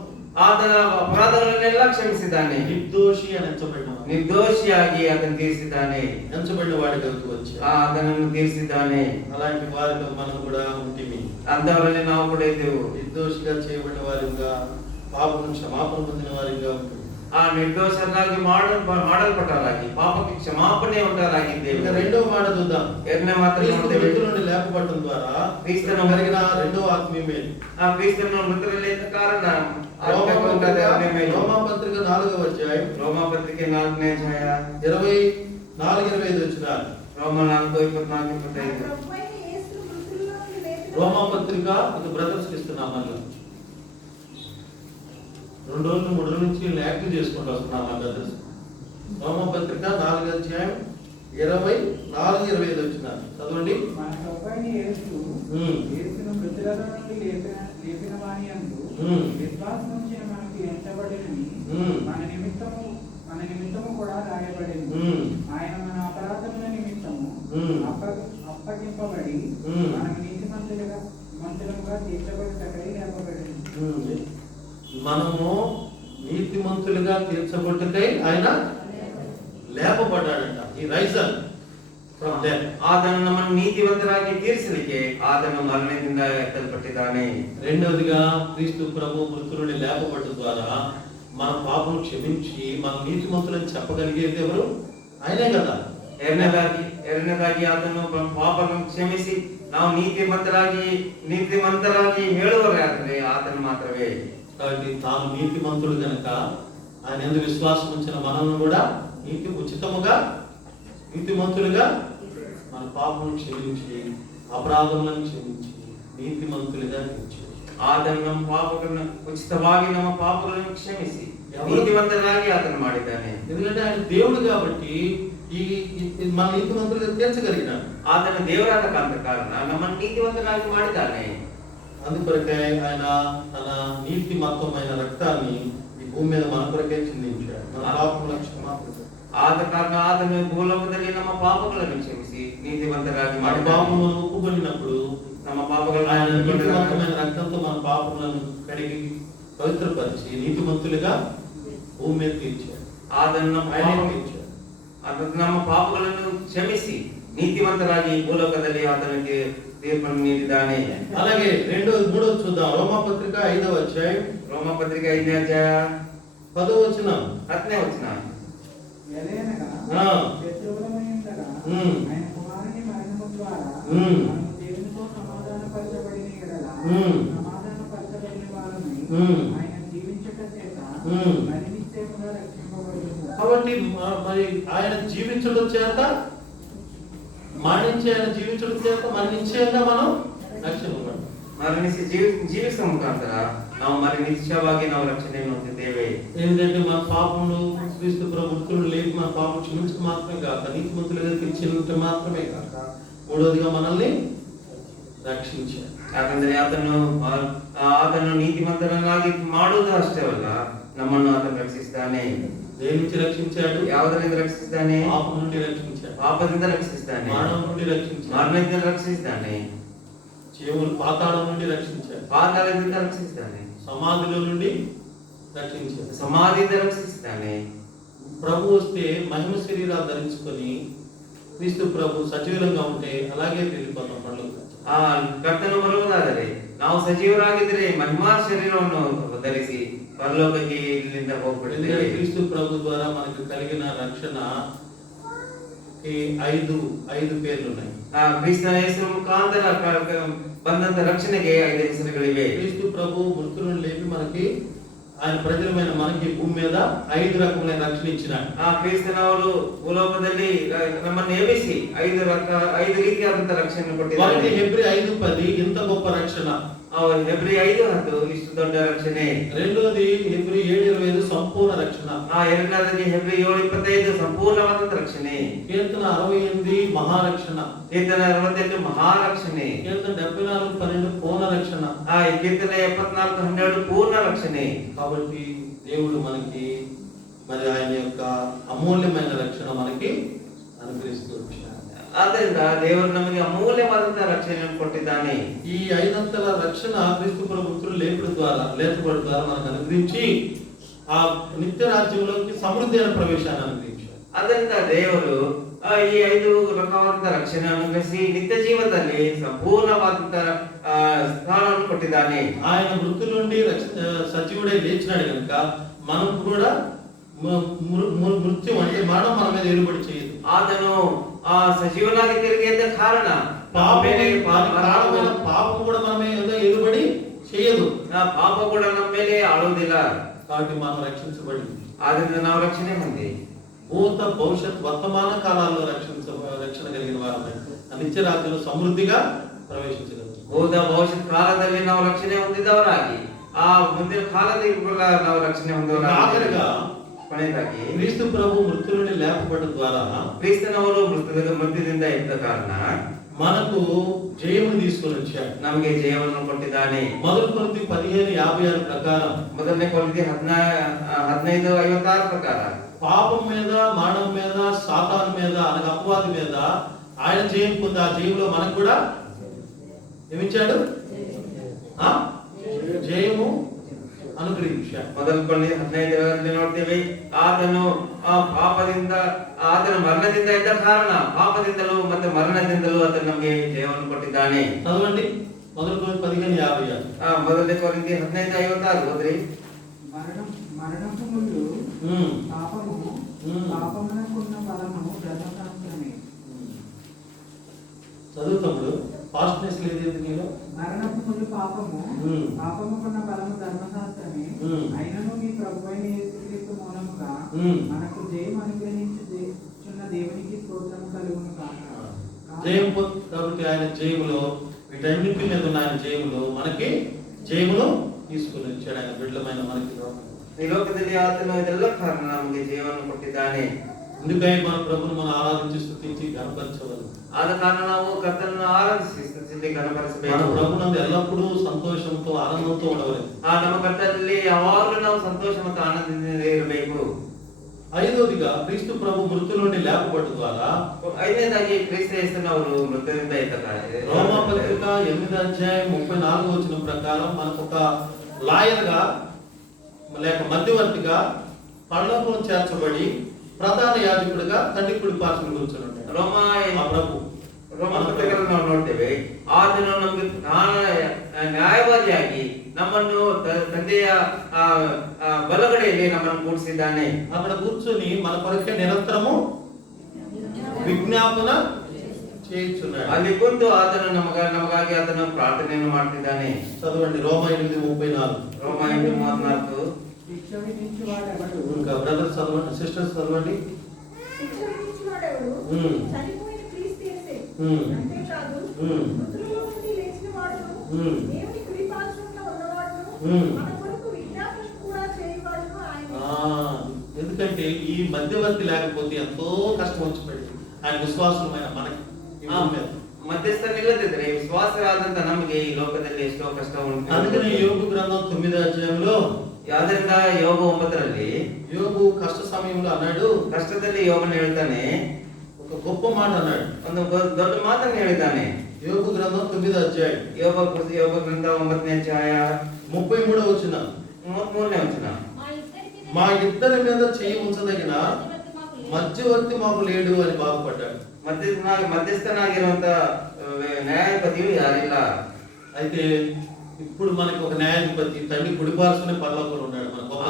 ಆತನ ಅಪರಾಧಗಳನ್ನೆಲ್ಲ ಕ್ಷಮಿಸಿದ್ದಾನೆ. నిర్దోషి అని ఎంచబడిన ನಿರ್ದೋಷಿಯಾಗಿ ಅದನ್ನು ತೀರಿಸಿದ್ದಾನೆ. ఎంచబడిన వాడికి వచ్చి ಅದನ್ನು ತೀರಿಸಿದ್ದಾನೆ. అలాంటి వారితో మనం కూడా ఉంటుంది. ಅಂತವರಲ್ಲಿ ನಾವು ಕೂಡ ಇದ್ದೆವು. నిర్దోషిగా చేయబడిన వారిగా, పాపం క్షమాపణ పొందిన వారిగా ఉంటుంది. ಆ ನಿರ್ದೋಷರಾಗಿ ಮಾಡಲ್ಪಟ್ಟವರಾಗಿ ಪಾಪಕ್ಕೆ ಕ್ಷಮಾಪಣೆ ಉಂಟಾಗಿದ್ದೇವೆ. ఇక రెండవ మాట చూద్దాం. ಎರಡನೇ ಮಾತ್ರ మృతుల నుండి లేపబడటం ద్వారా క్రీస్తును కలిగిన రెండవ ఆత్మీయ మేలు. ಆ ಕ್ರಿಸ್ತನು ಮೃತರಲ್ಲಿ ಎದ್ದ ಕಾರಣ రోమాపత్రిక 4వ అధ్యాయం, ರೋಮಾಪತ್ರಿಕೆ 4ನೇ ಅಧ್ಯಾಯ 24-25 వచనాలు. ರೋಮ 4:24-25. ప్రభువైన యేసును మృతుల్లో నుండి లేపిన రోమాపత్రిక ఇది బ్రదర్స్ ఇస్తున్నాం. మళ్ళీ 2 రోజులు 3 రోజుల నుంచి యాక్టివ్ చేసుకుంటూ వస్తున్నాం మా బ్రదర్స్. రోమాపత్రిక 4వ అధ్యాయం 24-25 వచనాలు చదవండి. మన ప్రభువైన యేసును మృతులలో నుండి లేపిన వాని యందు విశ్వాసం ఉంచిన మనకు ఎంచబడినవి మన నిమిత్తము కూడా రాయబడింది. ఆయన మన అపరాధముల నిమిత్తము అప్పగింపబడి మనకు నీతిమంతులుగా తీర్చబడుటకై లేపబడింది. మనము నీతిమంతులుగా తీర్చబడుటకై ఆయన లేపబడ్డాడంట. ఈ రైజన్ ఫ్రమ్ డెత్. ಆತನು ನಮ್ಮನ್ನು ನೀತಿವಂತರಾಗಿ ತೀರಿಸಲಿಕ್ಕೆ ಆತನು ಮರಣದಿಂದ ಎತ್ತಲ್ಪಟ್ಟಿದ್ದಾನೆ. రెండవదిగా క్రీస్తు ప్రభు మృతుల నుండి లేపబడ్డ ద్వారా మన పాపం క్షమించి మన నీతిమంతులని చెప్పగలిగేది ఎవరు? ఆయనే కదా. ಎರಡನೇದಾಗಿ ಆತನು ಪಾಪವನ್ನು ಕ್ಷಮಿಸಿ ನಾವು ನೀತಿವಂತರಾಗಿ ಹೇಳುವರಾದರೆ ಆತನು ಮಾತ್ರವೇ. కాబట్టి తాను నీతిమంతుడు కనుక ఆయన యందు విశ్వాసం ఉంచిన మనల్ని కూడా నీతిమంతులుగా మన పాపం క్షమించి అపరాధములను క్షమించి నీతిమంతులుగా తీర్చి ಆತನು ನಮ್ಮ ಪಾಪಗಳನ್ನು ಉಚಿತವಾಗಿ ನಮ್ಮ ಪಾಪಗಳನ್ನು ಕ್ಷಮಿಸಿ ನೀತಿವಂತರಾಗಿ ಆತನು ಮಾಡಿದ್ದಾನೆ. ఎందుకంటే ఆయన దేవుడు కాబట్టి ఈ మన నీతిమంతులుగా తీర్చగలిగినాడు. ಆತನ ದೇವರಾದ ಕಾರಣ ನಮ್ಮನ್ನು ನೀತಿವಂತರಾಗಿ ಮಾಡಿದ್ದಾನೆ. అందుకొరకే ఆయన తన నీతిమత్తమైన రక్తాన్ని ఈ భూమి మీద మన కొరకే చిందించాడు. మన పాపములను క్షమాపణ. ಆದ ಕಾರಣ ಆತನು ಭೂಲೋಕದಲ್ಲಿ ನಮ್ಮ ಪಾಪಗಳನ್ನು ಕ್ಷಮಿಸಿ ನೀತಿವಂತರಾಗಿ మన పాపములను ఒప్పుకొనినప్పుడు ನಮ್ಮ పాపಗಳನ್ನು ఆయన నీతిమంతమైన రక్తంతో మన పాపములను కడిగి పవిత్రపరిచి నీతిమంతులుగా భూమి మీద తీర్చాడు. ಆತನು ನಮ್ಮ ಪಾಪಗಳನ್ನು ಕ್ಷಮಿಸಿ ನೀತಿವಂತರಾಗಿ ಭೂಲೋಕದಲ್ಲಿ ಆತನಿಗೆ ತೀರ್ಪನ್ನು ನೀಡಿದ್ದಾನೆ. అలాగే 2-3 చూద్దాం. రోమాపత్రిక 5వ అధ్యాయం, ರೋಮಾಪತ್ರಿಕೆ 5ನೇ ಅಧ್ಯಾಯ 10వ వచనం. 10ನೇ ವಚನ. ఎలయనగా శత్రువులమై ఉండగా ఆయన కుమారుని మరణము ద్వారా మనము దేవునితో సమాధానపరచబడిన యెడల సమాధానపరచబడిన వారమై ఆయన జీవించుట చేత మరి నిశ్చయముగా రక్షింపబడుదుము. కాబట్టి మరి ఆయన జీవించడం చేత మరణించి ఆయన జీవించడం చేత మరి నిశ్చయంగా మనం రక్షింపబడతాం. ಮರಣಿಸಿ ಜೀವಿಸುವ ಮುಖಾಂತರ ನಾವು మరి ನಿಶ್ಚಯವಾಗಿ ನಾವು ರಕ್ಷಣೆಯನ್ನು ಹೊಂದಿದ್ದೇವೆ. ఏంటంటే మన పాపములు క్రీస్తు ప్రభు మృతులను లేపి మన పాపం క్షమించడం మాత్రమే కాక నీతిమంతులుగా తీర్చినంత మాత్రమే కాక మూడవదిగా మనల్ని రక్షించాడు. ಯಾಕಂದ್ರೆ ಆತನು ನೀತಿವಂತನಾಗಿ ಮಾಡುವುದು ಅಷ್ಟೇ ಅಲ್ಲ, ನಮ್ಮನ್ನು ಆತನು ರಕ್ಷಿಸ್ತಾನೆ. దేని నుంచి రక్షించాడు? ಯಾವುದರಿಂದ ರಕ್ಷಿಸ್ತಾನೆ? పాపం నుండి రక్షించాడు. ಪಾಪದಿಂದ ರಕ್ಷಿಸ್ತಾನೆ. మరణం నుండి రక్షించాడు. ಮರಣದಿಂದ ರಕ್ಷಿಸ್ತಾನೆ. జీవులు పాతాళం నుండి రక్షించాడు. ಪಾತಾಳದಿಂದ ರಕ್ಷಿಸ್ತಾನೆ. సమాధిలో నుండి రక్షించాడు. ಸಮಾಧಿಯಿಂದ ರಕ್ಷಿಸ್ತಾನೆ. ప్రభు వస్తే మహిమ శరీరాలు ధరించుకొని క్రీస్తు ప్రభు సజీవంగా ఉంటే అలాగే వెళ్ళిపోతాం పనులు. ಕರ್ತನು ಬರುವುದಾದರೆ ನಾವು ಸಜೀವರಾಗಿದ್ದರೆ ಮಹಿಮಾ ಶರೀರವನ್ನು ಧರಿಸಿ ಪರಲೋಕಕ್ಕೆ ಇಲ್ಲಿಂದ ಹೋಗ್ಬಿಡುತ್ತೇವೆ. క్రీస్తు ప్రభు ద్వారా మనకు కలిగిన రక్షణ ఐదు పేర్లు ఉన్నాయి. ಕ್ರಿಸ್ತನ ಹೆಸರು ಮುಖಾಂತರ ಬಂದಂತ ರಕ್ಷಣೆಗೆ 5 ಹೆಸರುಗಳಿವೆ. క్రీస్తు ప్రభు మృతులను లేపి మనకి ఆయన ప్రజలమైన మనకి భూమి మీద 5 రకములైన రక్షణ ఇచ్చినాడు. ಕ್ರಿಸ್ತನವರು ಭೂಲೋಕದಲ್ಲಿ ನಮ್ಮನ್ನು ನೇಮಿಸಿ 5 ರೀತಿಯಾದಂತ ರಕ್ಷಣೆ ಕೊಟ್ಟಿದ್ದಾರೆ. ಹೆಬ್ರಿ 5:10 ಇಂತ గొప్ప రక్షణ. ಹೆಬ್ರಿ 5:10 ಇಷ್ಟು ದೊಡ್ಡ ರಕ್ಷಣೆ. రెండోది ಹೆಬ್ರಿ 7:25 ಸಂಪೂರ್ಣ ರಕ್ಷಣ. ಎರಡನೇದಾಗಿ ಹೆಬ್ರಿ 7:25 ಸಂಪೂರ್ಣವಾದಂತ ರಕ್ಷಣೆ. ಕೀರ್ತನ 68 ಮಹಾರಕ್ಷಣ. ಕೀರ್ತನ 68 ಮಹಾರಕ್ಷಣೆ. కీర్తన 74:12 పూర్ణ రక్షణ. కీర్తన 74:12 పూర్ణ రక్షణೆ. కాబట్టి దేవుడు మనకి మరి ఆయన యొక్క అమూల్యమైన రక్షణ మనకి అనుగ్రహిస్తూ వచ్చాడు. ಆದ್ದರಿಂದ ದೇವರು ನಮಗೆ ಅಮೂಲ್ಯವಾದಂತಹ ರಕ್ಷಣೆಯನ್ನು ಕೊಟ್ಟಿದ್ದಾನೆ. ఈ 5 రక్షణ క్రీస్తు ప్రభు మృతులు లేపడం ద్వారా మనకు అనుగ్రహించి ఆ నిత్య రాజ్యంలోకి సమృద్ధి అయిన ప్రవేశాన్ని అనుగ్రహించాడు. ಅದರಿಂದ ದೇವರು ಈ 5 ರಕವಾದಂತಹ ರಕ್ಷಣೆ ಅನುಗ್ರಹಿಸಿ ನಿತ್ಯ ಜೀವನದಲ್ಲಿ ಸಂಪೂರ್ಣವಾದಂತಹ ಸ್ಥಾನವನ್ನು ಕೊಟ್ಟಿದ್ದಾನೆ. ఆయన మృతుల నుండి సజీవుడై లేచినాడు కనుక మనం కూడా మృత్యు అంటే మరణం మన మీద ఏలుబడి చేయదు. ಆತನು ಸಜೀವನಾಗಿ ತಿರುಗಿ ಎದ್ದ ಕಾರಣ పాపం కూడా మన మీద ఏలుబడి చేయదు. ಪಾಪ ಕೂಡ ನಮ್ಮ ಮೇಲೆ ಆಳುವುದಿಲ್ಲ. కాబట్టి మనం రక్షించబడింది. ಆದ್ದರಿಂದ ನಾವು ರಕ್ಷಣೆ ಹೊಂದಿ భూత భవిష్యత్ వర్తమాన కాలాల్లో రక్షణ కలిగిన వారమై నిత్య రాజ్యంలో సమృద్ధిగా ప్రవేశించగలరు. ಭೂತ ಭವಿಷ್ಯತ್ ಕಾಲದಲ್ಲಿ ನಾವು ರಕ್ಷಣೆ ಹೊಂದಿದವರಾಗಿ ಆ ಮುಂದಿನ ಕಾಲದಲ್ಲಿ ಕೂಡ ನಾವು ರಕ್ಷಣೆ ಹೊಂದವರಾಗಿ ಕೊನೆಯದಾಗಿ క్రీస్తు ప్రభు మృతుల నుండి లేపబడడం ద్వారా ಕ್ರಿಸ್ತನವರು ಮೃತ್ಯುದಿಂದ ಎದ್ದ ಕಾರಣ మనకు జయమును తీసుకొని వచ్చాడు. ನಮಗೆ ಜಯವನ್ನು ಕೊಟ್ಟಿದ್ದಾನೆ. మొదటి కొరింథీ 15:56 ప్రకారం ಮೊದಲನೇ ಕೊರಿಂಥీ 15:56 ಪ್ರಕಾರ పాపం మీద మరణం మీద సాతాను మీద అనగా అపవాది మీద ఆయన జయం పొంది ఆ జయంలో మనకు కూడా ఏమిచ్చాడు? జయము అనుగ్రహించాడు. ಮೊದಲ ಕೊರಿಂಥీ 15:56 ನೋಡ್ತೀವಿ. ಆತನು ಪಾಪದಿಂದ ಆತನ ಮರಣದಿಂದ ಇದ್ದ ಕಾರಣ ಪಾಪದಿಂದಲೂ ಮತ್ತು ಮರಣದಿಂದಲೂ ಆತನು ನಮಗೆ ಜಯವನ್ನು ಕೊಟ್ಟಿದ್ದಾನೆ. చదవండి మొదటి కొరింథీ 15:56. ಮೊದಲನೇ ಕೊರಿಂಥీ 15:56 ಓದ್ರಿ. మరణపు ముందు పాపమునకున్న బలము ధర్మశాస్త్రమే. చదువుతాడు ఫాస్ట్నెస్ లేదు నీలో. మరణపు ముందు పాపముకున్న బలము ధర్మశాస్త్రమే. అయినను మీ ప్రభువైన యేసుక్రీస్తు మూలముగా మనకు జయం అనుగ్రహించుచున్న దేవునికి స్తోత్రము కలుగును గాక. జయం కాబట్టి ఆయన జయములో వీటన్నిటి మీద ఉన్న ఆయన జయములో మనకి జయమును తీసుకుని వచ్చాడు. ఆయన బిడ్డలమైన మనకి ಈ ಲೋಕದಲ್ಲಿ ಆತನು ಇದೆಲ್ಲ ಕಾರಣ ನಮಗೆ ಜೀವನ ಕೊಟ್ಟಿದ್ದಾನೆ. అందుకై మన ప్రభువును మనం ఆరాధించి స్తుతించి ఘనపరచవాలి. ಆದ ಕಾರಣ ನಾವು ಕರ್ತನನ್ನು ಆರಾಧಿಸಿ ಸ್ತುತಿಸಿ ಘನಪಡಿಸಬೇಕು. మన ప్రభువునందు ఎల్లప్పుడూ సంతోషంతో ఆనందంతో ఉండవాలి. ನಮ್ಮ ಕರ್ತನಲ್ಲಿ ಯಾವಾಗಲೂ ನಾವು ಸಂತೋಷ ಮತ್ತು ಆನಂದದಿಂದ ಇರಬೇಕು. ఐదవదిగా క్రీస్తు ప్రభు మృతుల నుండి లేపబడ్డ ద్వారా 5ನೇದಾಗಿ ಕ್ರಿಸ್ತ ಯೇಸುನವರು ಮೃತರಿಂದ ಎದ್ದ రోమాపత్రిక 8:34 ప్రకారం మనకు ఒక లాయర్ గా లేక మధ్యవర్తిగా పరలోకం చేర్చబడి ప్రధాన యాజకుడిగా తండ్రి కుడి పార్శ్వన కూర్చున్నాడు. ರೋಮಾಪತ್ರಿಕೆಯನ್ನು ನಾವು ನೋಡ್ತೇವೆ. ಆತನು ನಮಗೆ ನ್ಯಾಯವಾದಿಯಾಗಿ ನಮ್ಮನ್ನು ತಂದೆಯ ಬಲಗಡೆಯಲ್ಲಿ ನಮ್ಮನ್ನು ಕೂಡಿಸಿದ್ದಾನೆ. అక్కడ కూర్చొని మన కొరకే నిరంతరము విజ్ఞాపన చేయించున్నాడు. ಅಲ್ಲಿ ಕುಂತು ಆತನು ನಮಗಾಗಿ ಆತನು ಪ್ರಾರ್ಥನೆಯನ್ನು ಮಾಡ್ತಿದ್ದಾನೆ. చదవండి రోమా 8:34. ರೋಮ 8:34. శిక్ష విధించువాడెవడు? ఇంకా బ్రదర్స్ చదవండి, సిస్టర్స్ చదవండి. శిక్ష విధించువాడెవడు? చనిపోయిన క్రీస్తు యేసే. అంతేకాదు మృతులలో నుండి లేచిన వాడును, దేవుని కుడి పార్శ్వమున ఉన్నవాడును, మన కొరకు విజ్ఞాపన కూడా చేయవాడును ఆయన. ఎందుకంటే ఈ మధ్యవర్తి లేకపోతే ఎంతో కష్టం వచ్చి పడింది ఆయన విశ్వాసమైన మనకి. ಮಧ್ಯಸ್ಥನಿಲ್ಲದಿದ್ರೆ ವಿಶ್ವಾಸರಾದಂತ ನಮಗೆ ಈ ಲೋಕದಲ್ಲಿ ಎಷ್ಟೋ ಕಷ್ಟ ಉಂಟು. అందుకనే యోబు గ్రంథం 9వ అధ్యాయంలో ಯಾವ್ದ್ರಿಂದ ಯೋಗ 9ರಲ್ಲಿ యోబు కష్ట సమయంలో అన్నాడు, ಕಷ್ಟದಲ್ಲಿ ಯೋಗನ ಹೇಳ್ತಾನೆ, ఒక గొప్ప మాట అన్నాడు, ಒಂದು ದೊಡ್ಡ ಮಾತನ್ನು ಹೇಳಿದ್ದಾನೆ. యోబు గ్రంథం 9వ అధ్యాయం ಯೋಗ ಗ್ರಂಥ 9ನೇ ಅಧ್ಯಾಯ 33వ వచనం. 33ನೇ ವಚನ. మా ఇద్దరికి మా ఇద్దరి మీద చేయి ఉంచదగిన మధ్యవర్తి మాకు లేడు అని బాధపడ్డాడు. ಮಧ್ಯಸ್ಥನಾಗಿರುವಂತ ನ್ಯಾಯಾಧಿಪತಿಯು ಯಾರಿಲ್ಲ. అయితే ఇప్పుడు మనకి ఒక న్యాయాధిపతి తండ్రి కుడిపార్శ్వనే పరలోకంలో ఉన్నాడు. మన గొప్ప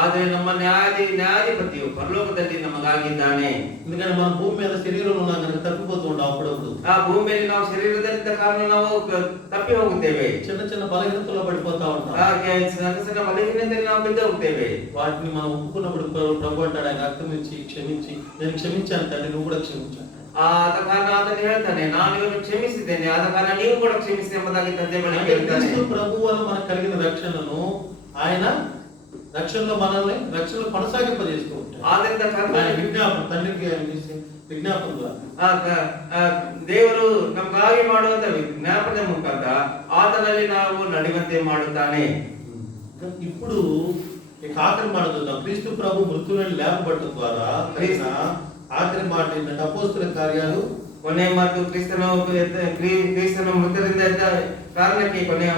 ಆದ್ರೆ ನಮ್ಮ ನ್ಯಾಯಾಧಿಪತಿಯು ಪರಲೋಕದಲ್ಲಿ ನಮಗಾಗಿದ್ದಾನೆ. ఎందుకంటే మన భూమి మీద శరీరంలో ఉన్నాం కనుక తప్పిపోతూ ఉంటాం అప్పుడప్పుడు. ಆ ಭೂಮಿಯಲ್ಲಿ ನಾವು ಶರೀರದಲ್ಲಿದ್ದ ಕಾರಣ ನಾವು ತಪ್ಪಿ ಹೋಗುತ್ತೇವೆ. చిన్న చిన్న బలహీనతల్లో పడిపోతా ఉంటాం. ಸಣ್ಣ ಸಣ್ಣ ಬಲಹೀನತೆಯಲ್ಲಿ ನಾವು ಬಿದ್ದು ಹೋಗುತ್ತೇವೆ. వాటిని మనం ఒప్పుకున్నప్పుడు ప్రభు అంటాడు, ఆయన రక్తం ఇచ్చి క్షమించి నేను క్షమించాను తండ్రి నువ్వు కూడా క్షమించాను. ಆದ ಕಾರಣ ಆತನು ಹೇಳ್ತಾನೆ, ನಾನು ಇವನು ಕ್ಷಮಿಸಿದ್ದೇನೆ, ಆದ ಕಾರಣ ನೀವು ಕೂಡ ಕ್ಷಮಿಸಿ ಎಂಬುದಾಗಿ ತಂದೆ ಬಳಿಗೆ ಹೇಳ್ತಾನೆ. ప్రభు వల్ల మనకు కలిగిన రక్షణను ఆయన రక్షణలో మనల్ని రక్షణలో కొనసాగింపజేస్తూ ఉంటాడు. ಆದ್ದರಿಂದ ఆయన విజ్ఞాపన తండ్రికి విజ్ఞాపన ద్వారా ದೇವರು ನಮಗಾಗಿ ಮಾಡುವಂತ ವಿಜ್ಞಾಪನೆ ಮುಖಾಂತರ ಆತನಲ್ಲಿ ನಾವು ನಡೆಯುವಂತೆ ಮಾಡುತ್ತಾನೆ. ఇప్పుడు ఇక ఆఖరి మాట చూద్దాం. క్రీస్తు ప్రభు మృతులను లేపబడటం ద్వారా ఆఖరి మాట ఏంటంటే అపోస్తుల కార్యాలు ಕೊನೆ ಮತ್ತು ಕ್ರಿಸ್ತನು ಮೃತರಿಂದ ಎದ್ದ ಕಾರಣಕ್ಕೆ ಕೊನೆಯ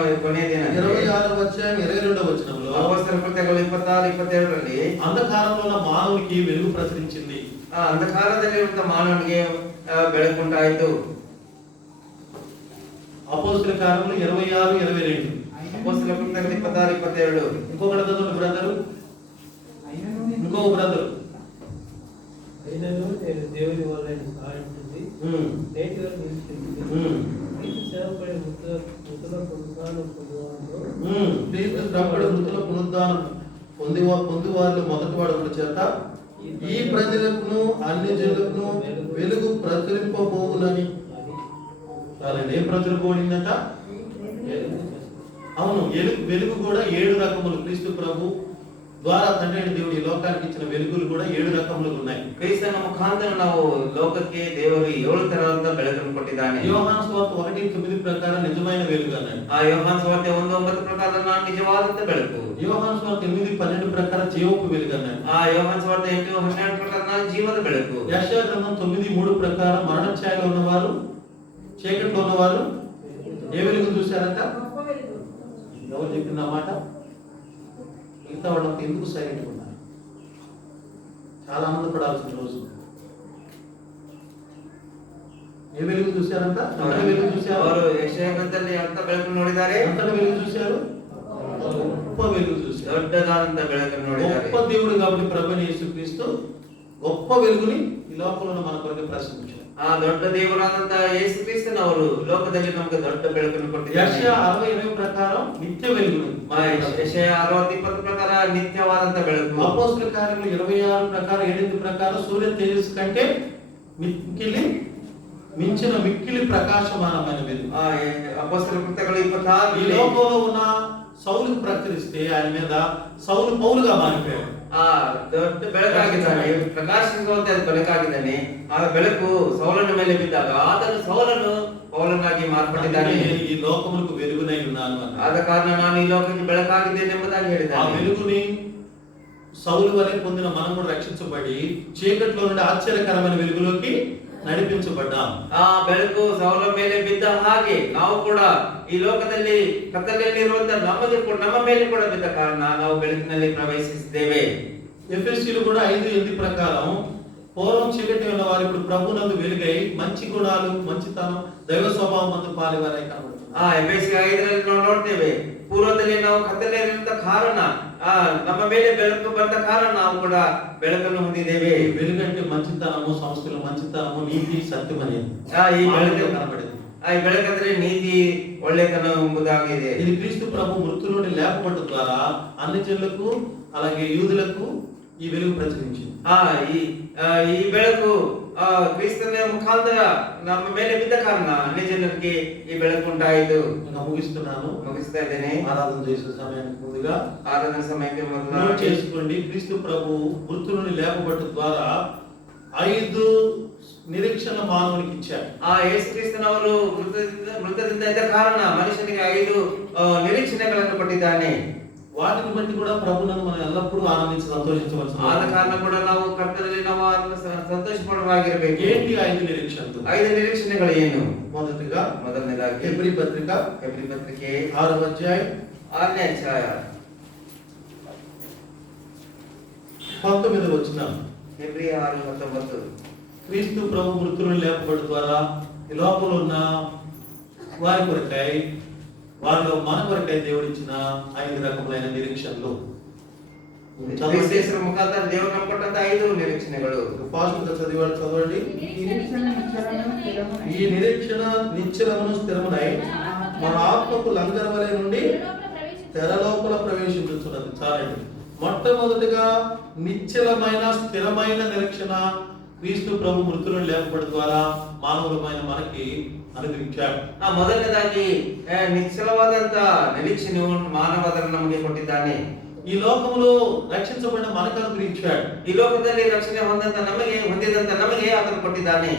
ದಿನ 26వ అధ్యాయం 22వ వచనంలో ಅಪೊಸ್ತಲರ ಕೃತ್ಯಗಳು 26, 22ರಲ್ಲಿ అంధకారంలో ఉన్న మానవునికి వెలుగు ప్రసరించింది. ಅಂಧಕಾರದಲ್ಲಿರುವಂತ ಮಾನವನಿಗೆ ಬೆಳಕುಂಟಾಯಿತು. అపోస్తుల కార్యములు 26, 22. అపోస్తలుల కృత్యಗಳು 26, 22. ఇంకొక బ్రదరు ఇంకొక బ్రదరు అయినను నేను దేవుని వల్ల సహాయం పొంది నేటి వరకు నిలిచింది. సేవపడి మృతుల పునరుద్ధానం పొందువారిలో మొదటి వాడు చేత ఈ ప్రజలకు అన్ని జనులకు వెలుగు ప్రచురింపబోవునని. ఏం ప్రచురింపబడిందట? అవును, వెలుగు కూడా 7 రకములు. క్రీస్తు ప్రభు ద్వారా తండ్రి దేవుడు ఈ లోకానికి ఇచ్చిన వెలుగులు కూడా 7 రకములు ఉన్నాయి. ಕ್ರಿಸ್ತನ ಮುಖಾಂತರ ನಾವು ಲೋಕಕ್ಕೆ ದೇವರು 7 ತರಹದ ಬೆಳಕನ್ನು ಕೊಟ್ಟಿದ್ದಾನೆ. యోహాను సువార్త 1:9 ప్రకారం నిజమైన వెలుగు అన్నాడు. ಆ ಯೋಹಾನ ಸುವಾರ್ತೆ 1:9 ಪ್ರಕಾರ ನಾನು ನಿಜವಾದಂತ ಬೆಳಕು. యోహాను సువార్త 8:12 ప్రకారం జీవపు వెలుగు అన్నాడు. ಆ ಯೋಹಾನ ಸುವಾರ್ತೆ 8:12 ప్రಕಾರ ನಾನು ಜೀವದ ಬೆಳಕು. యెషయా గ్రంథం 9:3 ప్రకారం మరణ ఛాయలో ఉన్నవారు చీకట్లో ఉన్నవారు ఏ వెలుగు చూశారంట? ఎవరు చెప్పింది ఆ మాట? మిగతా వాళ్ళకి ఎందుకు సైలెంట్గా ఉన్నారు? చాలా ఆనందపడాల్సిన రోజు. ఏ వెలుగు చూశారంట? అంతటి వెలుగు చూశారు. ಅವರು ಯೆಶಯಾ ಗ್ರಂಥದಲ್ಲಿ ಅಂತ ಬೆಳಕನ್ನು ನೋಡಿದ್ದಾರೆ. అంతటి వెలుగు చూశారు. గొప్ప వెలుగు చూశారు. ದೊಡ್ಡದಾದಂತ ಬೆಳಕನ್ನು ನೋಡಿದ್ದಾರೆ. గొప్ప దేవుడు కాబట్టి ప్రభువైన యేసుక్రీస్తు గొప్ప వెలుగుని ఈ లోకంలో మన కొరకు ప్రసాదించారు. ಆ ದೊಡ್ಡ ದೇವರಾದಂತ ಯೇಸು ಕ್ರಿಸ್ತನವರು ಲೋಕದಲ್ಲಿ ನಮಗೆ ದೊಡ್ಡ ಬೆಳಕನ್ನು ಕೊಟ್ಟಿದ್ದಾರೆ. యెషయా 60:20 ప్రకారం నిత్య వెలుగును. ಯೆಶಯಾ 60:20 ప్రಕಾರ నిత్యవాదంత ಬೆಳಕು. అపోస్తలుల కార్యములు 26 ప్రకారం 7 ప్రకారం సూర్య తేజస్సు కంటే మిక్కిలి ప్రకాశమానమైన వెలుగు. అపోస్తలుల కృత్యಗಳು 26 ఈ లోకంలో ఉన్న సౌలుకు ప్రకటిస్తే ఆయన మీద సౌలు పౌలుగా మారిపోయాడు. ದೊಡ್ಡ ಬೆಳಕಾಗಿದ್ದಾನೆ, ಪ್ರಕಾಶಿಸುವಂತೆ ಬೆಳಕಾಗಿದ್ದಾನೆ. ಆ ಬೆಳಕು ಸೌಲನ ಮೇಲೆ ಬಿದ್ದಾಗ ಆತನು ಸೌಲನು ಪೌಲನಾಗಿ ಮಾರ್ಪಟ್ಟಿದ್ದಾನೆ. ఈ లోకములకు వెలుగునై ఉన్నాను అన్నాడు. ಆದ ಕಾರಣ ನಾನು ಈ ಲೋಕಕ್ಕೆ ಬೆಳಕಾಗಿದ್ದೇನೆ ಎಂಬುದಾಗಿ ಹೇಳಿದ್ದಾನೆ. ఆ వెలుగుని సౌలు వలె పొందిన మనం కూడా రక్షించబడి చీకట్లో నుండి ఆశ్చర్యకరమైన వెలుగులోకి నడిపించబడ్డాం. ಆ ಬೆಳಕು ಸೌಲ ಮೇಲೆ ಬಿದ್ದ ಹಾಗೆ ನಾವು ಕೂಡ ಈ ಲೋಕದಲ್ಲಿ ಕತ್ತಲೆಯಲ್ಲಿರುವಂತ ನಮ್ಮ ಮೇಲೆ ಕೂಡ ಬಿದ್ದ ಕಾರಣ ನಾವು ಬೆಳಕಿನಲ್ಲಿ ಪ್ರವೇಶಿಸಿದ್ದೇವೆ. ఎఫెసీయులు కూడా 5:8 ప్రకారం పూర్వం చీకటి ఉన్న వారు ఇప్పుడు ప్రభునందు వెలుగై మంచి గుణాలు మంచితనం దైవ స్వభావం మందు పాలివారై కనబడుతున్నారు. ಎಫೆಸಿ 5ರಲ್ಲಿ ನಾವು ನೋಡ್ತೇವೆ, ಪೂರ್ವದಲ್ಲಿ ನಾವು ಕತ್ತಲೆಯಲ್ಲಿದ್ದ ಕಾರಣ ನಮ್ಮ ಮೇಲೆ ಬೆಳಕು ಬಂದ ಕಾರಣ ನಾವು ಕೂಡ ಬೆಳಕನ್ನು ಹೊಂದಿದ್ದೇವೆ. వెలుగంటే మంచితనము, సంస్థలు మంచితనము, నీతి, సత్యం అనేది ಈ ಬೆಳಕು కనబడింది. ಈ ಬೆಳಕಂದ್ರೆ ನೀತಿ, ಒಳ್ಳೆತನ ಎಂಬುದಾಗಿದೆ. ఇది క్రీస్తు ప్రభు మృతుల నుండి లేపబడటం ద్వారా అన్ని జనులకు అలాగే యూదులకు ఈ వెలుగు ప్రచురించింది. ಈ ಬೆಳಕು ಕ್ರಿಸ್ತನ ಮುಖಾಂತರ ನಮ್ಮ ಮೇಲೆ ಬಿದ್ದ ಕಾರಣ ಅನ್ಯ ಜನರಿಗೆ ಈ ಬೆಳಕು ಉಂಟಾಯಿತು. ముగిస్తా ఇದ್ದೇನೆ. ఆరాధన చేసే సమయానికి ముందుగా ఆరాధన సమయానికి మొదలు చేసుకోండి. క్రీస్తు ప్రభు మృతుల నుండి లేపబడటం ద్వారా 5 నిరీక్షణ మానవునికి ఇచ్చారు. ಯೇಸು ಕ್ರಿಸ್ತನವರು ಮೃತದಿಂದ ಇದ್ದ ಕಾರಣ ಮನುಷ್ಯನಿಗೆ 5 ನಿರೀಕ್ಷಣೆಗಳನ್ನು ಕೊಟ್ಟಿದ್ದಾನೆ. వాటిని బట్టి కూడా ప్రభువును మనం ఎల్లప్పుడూ ఆనందించి సంతోషించవలసిన. ಆದ ಕಾರಣ ಕೂಡ ನಾವು ಕರ್ತನಲ್ಲಿ ನಾವು ಸಂತೋಷಪಡವಾಗಿರಬೇಕು. ఏంటి 5 నిరీక్షణలు? 5 నిరీక్షణೆಗಳು ಏನು? మొదటిదాಗಿ హెబ్రీ పత్రిక 6వ అధ్యాయం 6వ అధ్యాయం 6ನೇ ಅಧ್ಯಾಯ 19వ వచనం. Hebrew 6:19. క్రీస్తు ప్రభు మృతులను లేపబడి ద్వారా ఈ లోకంలో ఉన్న వారి కొరకై, వారిలో మన కొరకై దేవుడిచ్చిన 5 రకములైన నిరీక్షణలు. క్రీస్తు ముఖాంತರ దేవుడు నమ్మకొಟ್ಟంత 5 నిరీక్షణಗಳು. ఫాస్ట్ గా చదవండి. ఈ నిరీక్షణ నిశ్చలమును స్థిరమునై మన ఆత్మకు లంగరవలే నుండి తెరలోపల ప్రవేశించుతున్నది. చాలండి. మొట్టమొదటిగా నిశ్చలమైన స్థిరమైన నిరీక్షణ క్రీస్తు ప్రభు మృతులను లేపబడి ద్వారా మానవులమైన మనకి అనుగ్రహించాడు. ಮೊದಲನೇದಾಗಿ ನಿಶ್ಚಲವಾದಂತ ನಿರೀಕ್ಷೆಯನ್ನು ಮಾನವರ ನಮಗೆ ಕೊಟ್ಟಿದ್ದಾನೆ. ఈ లోకములో రక్షించబడిన మనకు అనుగ్రహించాడు. ఈ లోకದಲ್ಲಿ రక్షణ ಹೊಂದಿದಂತ ನಮಗೆ ಆತನು ಕೊಟ್ಟಿದ್ದಾನೆ.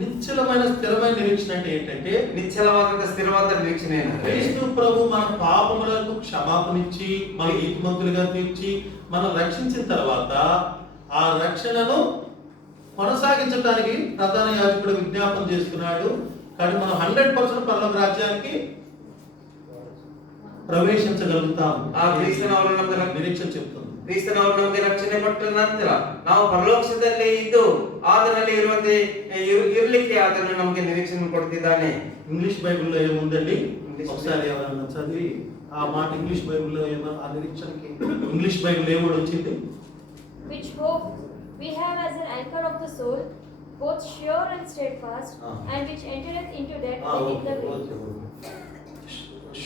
నిశ్చలమైన స్థిరమైన నిరీక్షణ అంటే ఏంటంటే, నిశ్చలవాదంత స్థిరవాద నిరీక్షణ క్రీస్తు ప్రభు మన పాపములకు క్షమాపణించి మన నీతిమంతులుగా తీర్చి మనం రక్షించిన తర్వాత ఆ రక్షణను కొనసాగించడానికి ప్రధాన యాజకుడు విజ్ఞాపన చేస్తున్నాడు. కాబట్టి మనం 100% పరలోక రాజ్యానికి ಪ್ರವೇಶಿಸಗಲುತ್ತಾಂ. ಆ ಕ್ರಿಸ್ತನವರು ನಮಗೆ ನಿರೀಕ್ಷೆ ಚೆಪ್ತದೆ. ಕ್ರಿಸ್ತನವರು ನಮಗೆ ರಕ್ಷಣೆ ಕೊಟ್ಟ ನಂತರ ನಾವು ಪರಲೋಕದಲ್ಲಿ ಇದ್ದು ಆತನಲ್ಲಿ ಇರುವಂತೆ ಇರಲಿಕ್ಕೆ ಆತನು ನಮಗೆ ನಿರೀಕ್ಷೆಯನ್ನು ಕೊಡ್ತಿದ್ದಾನೆ. ఇంగ్లీష్ బైబిల్లో ఏముందండి? ఒకసారి ఎవరన్నా చదివి ఆ మాట ఇంగ్లీష్ బైబిల్లో ఏమన్నా ఆ నిరీక్షణకి ఇంగ్లీష్ బైబిల్ ఏమో వచ్చింది? Which hope we have as an anchor of the soul, both sure and steadfast, and which entereth into death and in the grave.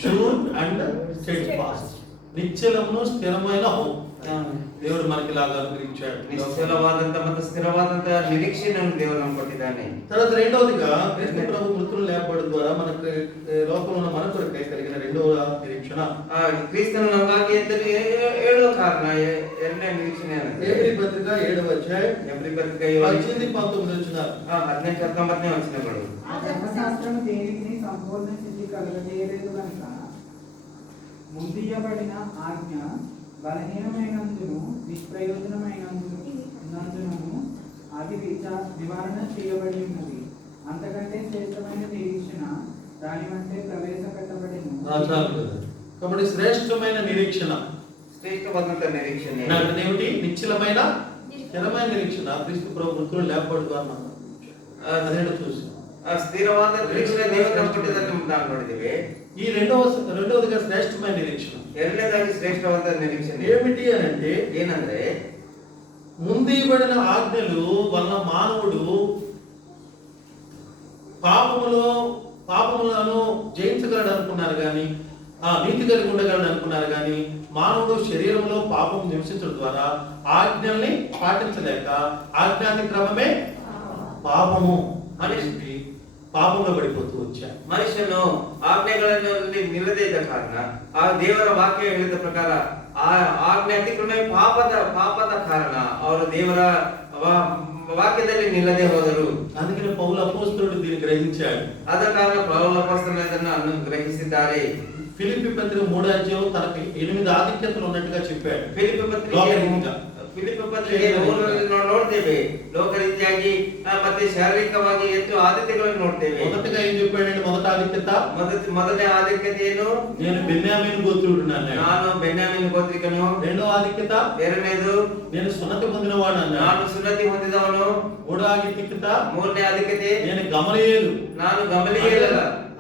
Sure and steadfast. నిశ్చలమును స్థిరమైన హోప్ దేవుడు మనకి లాగా అనుగ్రహించాడు. నిశ్చలవాదంత ಮತ್ತು స్థిరవాదంత నిరీక్షೆಯನ್ನು దేవుడు ನಮಗೆ ಕೊಟ್ಟಿದ್ದಾನೆ. తర్వాత రెండవదిగా క్రీస్తు ప్రభు మృతులను లేపబడడం ద్వారా మనకు లోకంలో ఉన్న మన కొరకై కలిగిన రెండవ నిరీక్షణ క్రీస్తును నమ్మాలి ಅಂತ ಹೇಳುವ ಕಾರಣ ಎರಡನೇ ನಿರೀಕ್ಷಣೆ ఎబ్రీ పత్రిక 7వ అధ్యాయం ఎబ్రీ పత్రిక 18-19 వచనాలు 18-19 వచనಗಳು. ఆ ధర్మశాస్త్రము దేనికి సంపూర్ణ స్థితి కలుగజేయలేదు కనుక ముందియబడిన ఆజ్ఞ బలహీనమైనందును నిష్ప్రయోజనమైనందును అది నివారణ చేయబడి ఉన్నది. అంతకంటే శ్రేష్టమైన నిరీక్షణ దాని వంటే ప్రవేశపెట్టబడిను. కాబట్టి శ్రేష్టమైన నిరీక్షణ శ్రేష్టవాదంత నిరీక్షణೆ ఏమిటి? నిశ్చలమైన స్థిరమైన నిరీక్షణ క్రీస్తు ప్రభు మృతులను లేపబడడం ద్వారా మనం అదేంటో చూసాం. ಸ್ಥಿರವಾದ ನಿರೀಕ್ಷಣೆ ದೇವರು ನಮಗೆ ಕೊಟ್ಟಿದ್ದನ್ನು ನಾವು ನೋಡಿದ್ದೇವೆ. ఈ రెండవదిగా శ్రేష్టమైన నిరీక్షణ ಎರಡನೇದಾಗಿ ಶ್ರೇಷ್ಠವಾದ ನಿರೀಕ್ಷಣೆ ఏమిటి అని అంటే ಏನಂದ್ರೆ ముందీయబడిన ఆజ్ఞలు వలన మానవుడు పాపములను జయించగలడు అనుకున్నారు కానీ నీతి కలిగి ఉండగలడు అనుకున్నారు కానీ మానవుడు శరీరంలో పాపం నివసించడం ద్వారా ఆజ్ఞల్ని పాటించలేక ఆజ్ఞాతిక్రమమే పాపము అనేసి ಪಾಪಂలో ಪಡಿపోతూ వచ్చారు. ಮನುಷ್ಯನು ಆಜ್ಞೆಗಳಲ್ಲಿ ನಿಲ್ಲದೇ ಇದ್ದ ಕಾರಣ ಆ ದೇವರ ವಾಕ್ಯ ಹೇಳಿದ ಪ್ರಕಾರ ಆ ಆಜ್ಞೆ ಅತಿಕ್ರಮಣ ಪಾಪದ ಕಾರಣ ಅವರು ದೇವರ ವಾಕ್ಯದಲ್ಲಿ ನಿಲ್ಲದೆ ಹೋದರು. అందుకనే పౌలు అపోస్తలుడు దీన్ని గ్రహించాడు. ಆದ ಕಾರಣ ಪೌಲ ಅಪೊಸ್ತಲರು ಇದನ್ನು ಗ್ರಹಿಸಿದ್ದಾರೆ. ఫిలిప్పీ పత్రిక 3వ అధ్యాయం తనకి 8 ఆధిక్యతలు ఉన్నట్టుగా చెప్పాడు. ಫಿಲಿಪ್ಪಿ ಪತ್ರಿಕೆ ನೋಡ್ತೇವೆ ಲೋಕ ರೀತಿಯಾಗಿ ಮತ್ತೆ ಶಾರೀರಿಕವಾಗಿ ಹೆಚ್ಚು ಆದ್ಯತೆಗಳನ್ನು ನೋಡ್ತೇವೆ. మొదటగా ఏం చెప్పాడంటే మొదటి ఆధిక్యత ಮೊದಲನೇ ಆದ್ಯತೆ ಏನು? నేను బెన్యామీను గోత్రుడును అన్నాడు. ನಾನು ಬೆನ್ಯಾಮೀನ್ ಗೋತ್ರಿಕನು. రెండవ ఆధిక్యత ಎರಡನೇದು నేను సున్నతి పొందినవాడు అన్నాడు. ನಾನು ಸುನ್ನತಿ ಹೊಂದಿದವನು. మూడవ ఆధిక్యత ಮೂರನೇ ಆಧಿಕ್ಯತೆ నేను గమలీయేలు. ನಾನು ಗಮಲಿಯೇಲ.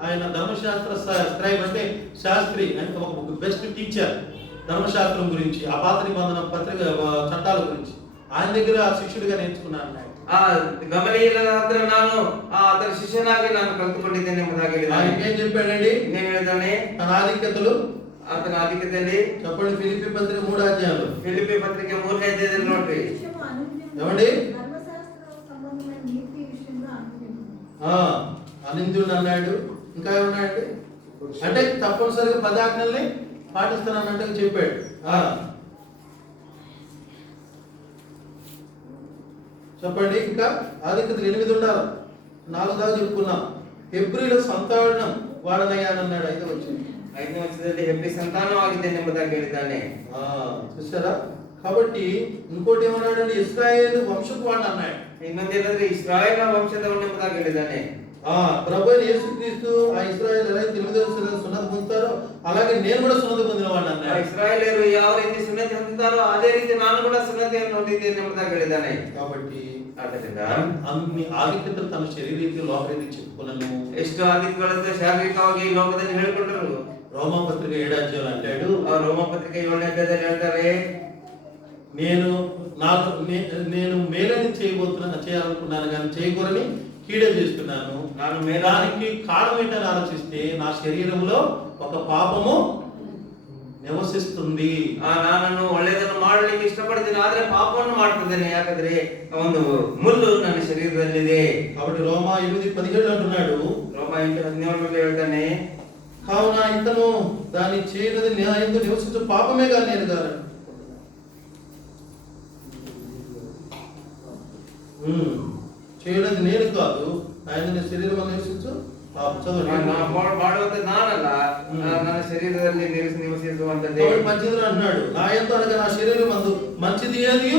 ఆయన ధర్మశాస్త్ర స్క్రైబ్ అంటే శాస్త్రి అంటే ఒక బెస్ట్ టీచర్ ధర్మశాస్త్రం గురించి ఆ పాత నిబంధన పత్రిక చట్టాల గురించి ఆయన దగ్గర శిష్యుడిగా నేర్చుకున్నాను అన్నాడు. గమలీయేల హತ್ರ ನಾನು ಅದರ ಶಿಷ್ಯನಾಗಿ ನಾನು ಕಲಿತುಕೊಂಡಿದ್ದೇನೆ ಎಂಬುದಾಗಿ ಹೇಳಿದ್ದಾನೆ. ఆయన ఏం చెప్పాడండి? నేను ಹೇಳಿದ್ದಾನೆ తన ఆధిక్యతలు ಆತನ ಆಧಿಕ್ಯತೆಯಲ್ಲಿ చెప్పండి. ఫిలిప్పీ పత్రిక 3వ అధ్యాయంలో ಫಿಲಿಪ್ಪಿ ಪತ್ರಿಕೆ 3ನೇ ಅಧ್ಯಾಯದಲ್ಲಿ ನೋಡ್ರಿ ఏమండి? ధర్మశాస్త్ర సంబంధమైన నీతి విషయంలో అనుగ్రహం అనిందుడు అన్నాడు. ఇంకా ఏమన్నాడు అంటే తప్పనిసరిగా 10 ఆజ్ఞల్ని పాటిస్తానన్నట్టుగా చెప్పాడు. చెప్పండి. ఇంకా ఆధిక్యతలు 8 ఉండాలి. 4 దాకా చెప్పుకున్నాం. హెబ్రీల సంతానం వాడనయ్యానన్నాడు. 5వ వచ్చింది. 5ನೇ వచనದಲ್ಲಿ ಹೆಬ್ರಿ ಸಂತಾನವಾಗಿದ್ದೇನೆ ಎಂಬುದಾಗಿ ಹೇಳಿದ್ದಾನೆ. చూసారా? కాబట్టి ఇంకోటి ఏమన్నాడండి? ఇశ్రాయేలు వంశపు వాడు అన్నాడు. ಇನ್ನೊಂದೇನಂದ್ರೆ ಇಸ್ರಾಯೇಲ್ ವಂಶದವನು ಎಂಬುದಾಗಿ ಹೇಳಿದ್ದಾನೆ. ప్రభు యేసుక్రీస్తు ఆ ఇశ్రాయేలు ఎలా 8వ సున్నతి పొందుతారో అలాగే నేను కూడా సున్నతి పొందినవాడిని అన్నాడు. ಇಸ್ರಾಯೇಲರು ಯಾವ ರೀತಿ ಸುನ್ನತಿ ಹೊಂದಿದ್ದಾರೋ ಅದೇ ರೀತಿ ನಾನು ಕೂಡ ಸುನ್ನತಿಯನ್ನು ಹೊಂದಿದ್ದೇನೆ ಎಂಬುದಾಗಿ ಹೇಳಿದ್ದಾನೆ. కాబట్టి ಆದ್ದರಿಂದ అన్ని ఆధిక్యతలు తన శరీరీతి లోకరీతి చెప్పుకున్నాను. ಎಷ್ಟು ಆದಿತ್ಯಗಳಂತೆ ಶಾರೀರಿಕವಾಗಿ ಈ ಲೋಕದಲ್ಲಿ ಹೇಳಿಕೊಂಡರು. రోమపత్రిక 7వ అధ్యాయం అంటాడు, ಆ ರೋಮಪತ್ರಿಕೆ 7ನೇ ಅಧ್ಯಾಯದಲ್ಲಿ ಹೇಳ್ತಾರೆ, నేను మేలని చేయాలనుకున్నాను కానీ చేయకూడని కీడే చేస్తున్నాను. దానికి కారణం ఏంటని ఆలోచిస్తే నా శరీరంలో ఒక పాపము నివసిస్తుంది. ನಾನು ಒಳ್ಳೆಯದನ್ನು ಮಾಡಲಿಕ್ಕೆ ಇಷ್ಟಪಡ್ತೀನಿ, ಆದ್ರೆ ಪಾಪವನ್ನು ಮಾಡ್ತಿದ್ದೇನೆ. ಯಾಕಂದ್ರೆ ಒಂದು ಮುಳ್ಳು ನನ್ನ ಶರೀರದಲ್ಲಿದೆ. కాబట్టి రోమా 8:17 అంటున్నాడు, ರೋಮ 8:17 ಹೇಳ್ತಾನೆ, కావున ఇతను దాన్ని చేయనది నా యందు నివసించు పాపమే కానీ నేను కాదు. చేయనది నేను కాదు, ఆయన శరీరం నివసించు పాపం. ಮಾಡುವಂತ ನಾನಲ್ಲ, ನನ್ನ ಶರೀರದಲ್ಲಿ ನಿವಸಿಸುವಂತದ್ದೇ. మంచిది అన్నాడు, నా యందు అనగా నా శరీరం మందు మంచిది ఏది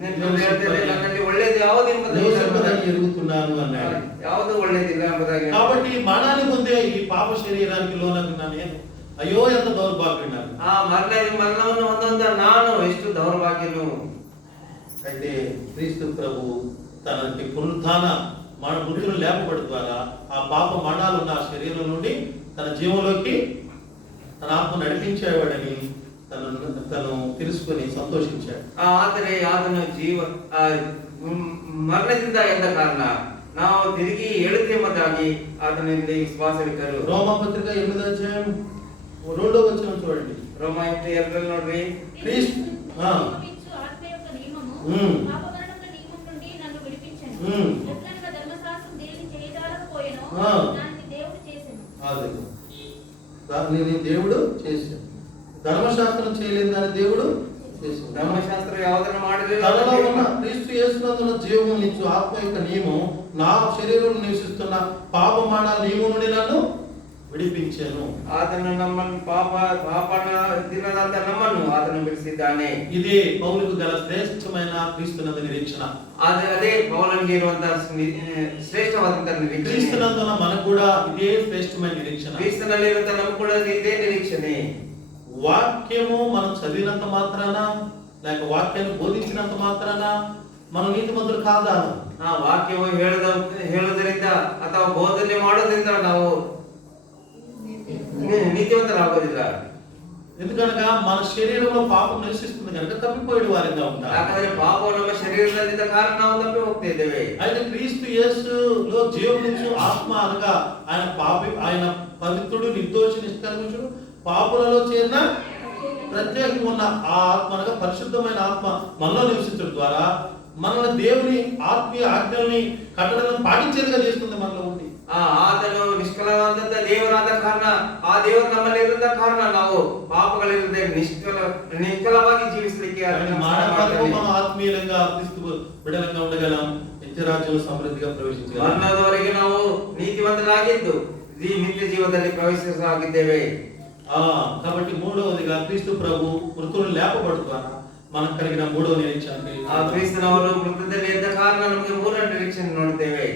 ನನ್ನಲ್ಲಿ ಒಳ್ಳೇದು ಯಾವುದು ಎಂಬುದಾಗಿ ఎరుగుతున్నాను అన్నాడు. ಯಾವುದು ಒಳ್ಳೇದಿಲ್ಲ ಎಂಬುದಾಗಿ. కాబట్టి మరణాన్ని పొందే ఈ పాప శరీరానికి లోనన్నా నేను అయ్యో ఎంత దౌర్భాగ్యున్నాను. ఆ మరణವನ್ನು ಹೊಂದುವಂತ ನಾನು ಎಷ್ಟು దౌర్భాగ్యను. అయితే క్రీస్తు ప్రభు తనకి పునరుత్థాన మన మృతులు లేపబడి ద్వారా ఆ పాప మరణాలు ఉన్న శరీరం నుండి తన జీవంలోకి తన ఆత్మ నడిపించేవాడని తను తెలుసుకొని సంతోషించాడు. ಆದರೆ ಆತನ ಮರಣದಿಂದ ಎದ್ದ ಕಾರಣ ನಾವು ತಿರುಗಿ ಏಳುತ್ತೇವೆಂಬುದಾಗಿ ಆತನಲ್ಲಿ ವಿಶ್ವಾಸವಿಟ್ಟರು. రోమపత్రిక 8వ అధ్యాయం 2వ వచనం చూడండి. ರೋಮ 8:2 ನೋಡ್ರಿ. క్రీస్తు ఆత్మ యొక్క నియమము పాపమరణముల నియమం నుండి నన్ను విడిపించెను. ఎట్లనగా ధర్మశాస్త్రం దేనిని చేయజాలకపోయెనో దానిని దేవుడు చేసెను. అదే దాన్ని దేవుడు చేశాడు. ధర్మశాస్త్రం చేయలేదు దాన్ని దేవుడు చేశాడు. ధర్మశాస్త్రం ಯಾವುದನ್ನು ಮಾಡಲಿಲ್ಲ. తనలో ఉన్న క్రీస్తు యేసునందున్న జీవము నిచ్చు ఆత్మ యొక్క నియమం నా శరీరంలో నివసిస్తున్న పాప మరణ నియమం నుండి నన్ను విడిపించాను. ఆతను నమ్మను పాపన దినదంత నమ్మను ఆతను బిడిసిದ್ದಾನೆ. ఇదే పౌలుకు గల శ్రేష్టమైన క్రీస్తునందు నిరీక్షణ. అదే పౌలునికి ఇರುವಂತ శ్రేష్టವಾದಂತ నిరీక్షణ. క్రీస్తునందున మనకు కూడా ఇదే శ్రేష్టమైన నిరీక్షణ. క్రీస్తుನಲ್ಲಿ ಇರುವಂತ ನಮಗೆ ಕೂಡ ఇదే నిరీక్షణೆ. వాక్యము మనం చదివినంత మాత్రాన లేక వాక్యాన్ని బోధించినంత మాత్రాన మనం నీతిమంతులు కాదా? ఆ వాక్యము ಹೇಳುವುದರಿಂದ ಅಥವಾ ಬೋಧನೆ ಮಾಡೋದ್ರಿಂದ ನಾವು నీతివంతురాಗೋದಿಲ್ಲ. ఎందుకనగా మన శరీరంలో పాపం నివసిస్తుంది కనుక తప్పిపోయేడు వారిగా ఉంటారు. ಯಾಕಂದ್ರೆ ಪಾಪವು ನಮ್ಮ ಶರೀರದಲ್ಲಿದ್ದ ಕಾರಣ ನಾವು ತಪ್ಪಿ ಹೋಗ್ತಾ ಇದ್ದೇವೆ. అయితే క్రీస్తు యేసులో జీవమునిచ్చు ఆత్మ అనగా ఆయన పవిత్రుడు, నిర్దోషి, నిష్కల్మషుడు, పాపులలో చేరిన ప్రత్యేకం ఉన్న ఆ ఆత్మ అనగా పరిశుద్ధమైన ఆత్మ మనలో నివసించడం ద్వారా మనల్ని దేవుని ఆత్మీయ ఆజ్ఞల్ని కట్టడలను పాటించేదిగా చేస్తుంది మనలో ఉండి. ಆತನು ನಿಷ್ಕಲವಾದಂತ ದೇವರಾದ ಕಾರಣ ಆ ದೇವರು ನಮ್ಮಲ್ಲಿ ಇರುವಂತ ಕಾರಣ ನಾವು ಪಾಪಗಳಿಲ್ಲದೆ ನಿಷ್ಕಲವಾಗಿ ಜೀವಿಸಲಿಕ್ಕೆ మనం ఆత్మీయంగా క్రీస్తు బిడ్డలంగా ఉండగలం, నిత్యరాజ్యంలో సమృద్ధిగా ప్రవేశించగలం. ಮರಣದವರೆಗೆ ನಾವು ನೀತಿವಂತರಾಗಿದ್ದು ಈ ನಿತ್ಯ ಜೀವನದಲ್ಲಿ ಪ್ರವೇಶಿಸಲಾಗಿದ್ದೇವೆ. కాబట్టి మూడవదిగా క్రీస్తు ప్రభు మృతులను లేపబడుతారా మనకు కలిగిన మూడవ నిరీక్షణ. ಕ್ರಿಸ್ತನವರು ಮೃತದಲ್ಲಿ ಎದ್ದ ಕಾರಣ ನಮಗೆ ಮೂರನೇ ನಿರೀಕ್ಷಣೆ ನೋಡುತ್ತೇವೆ.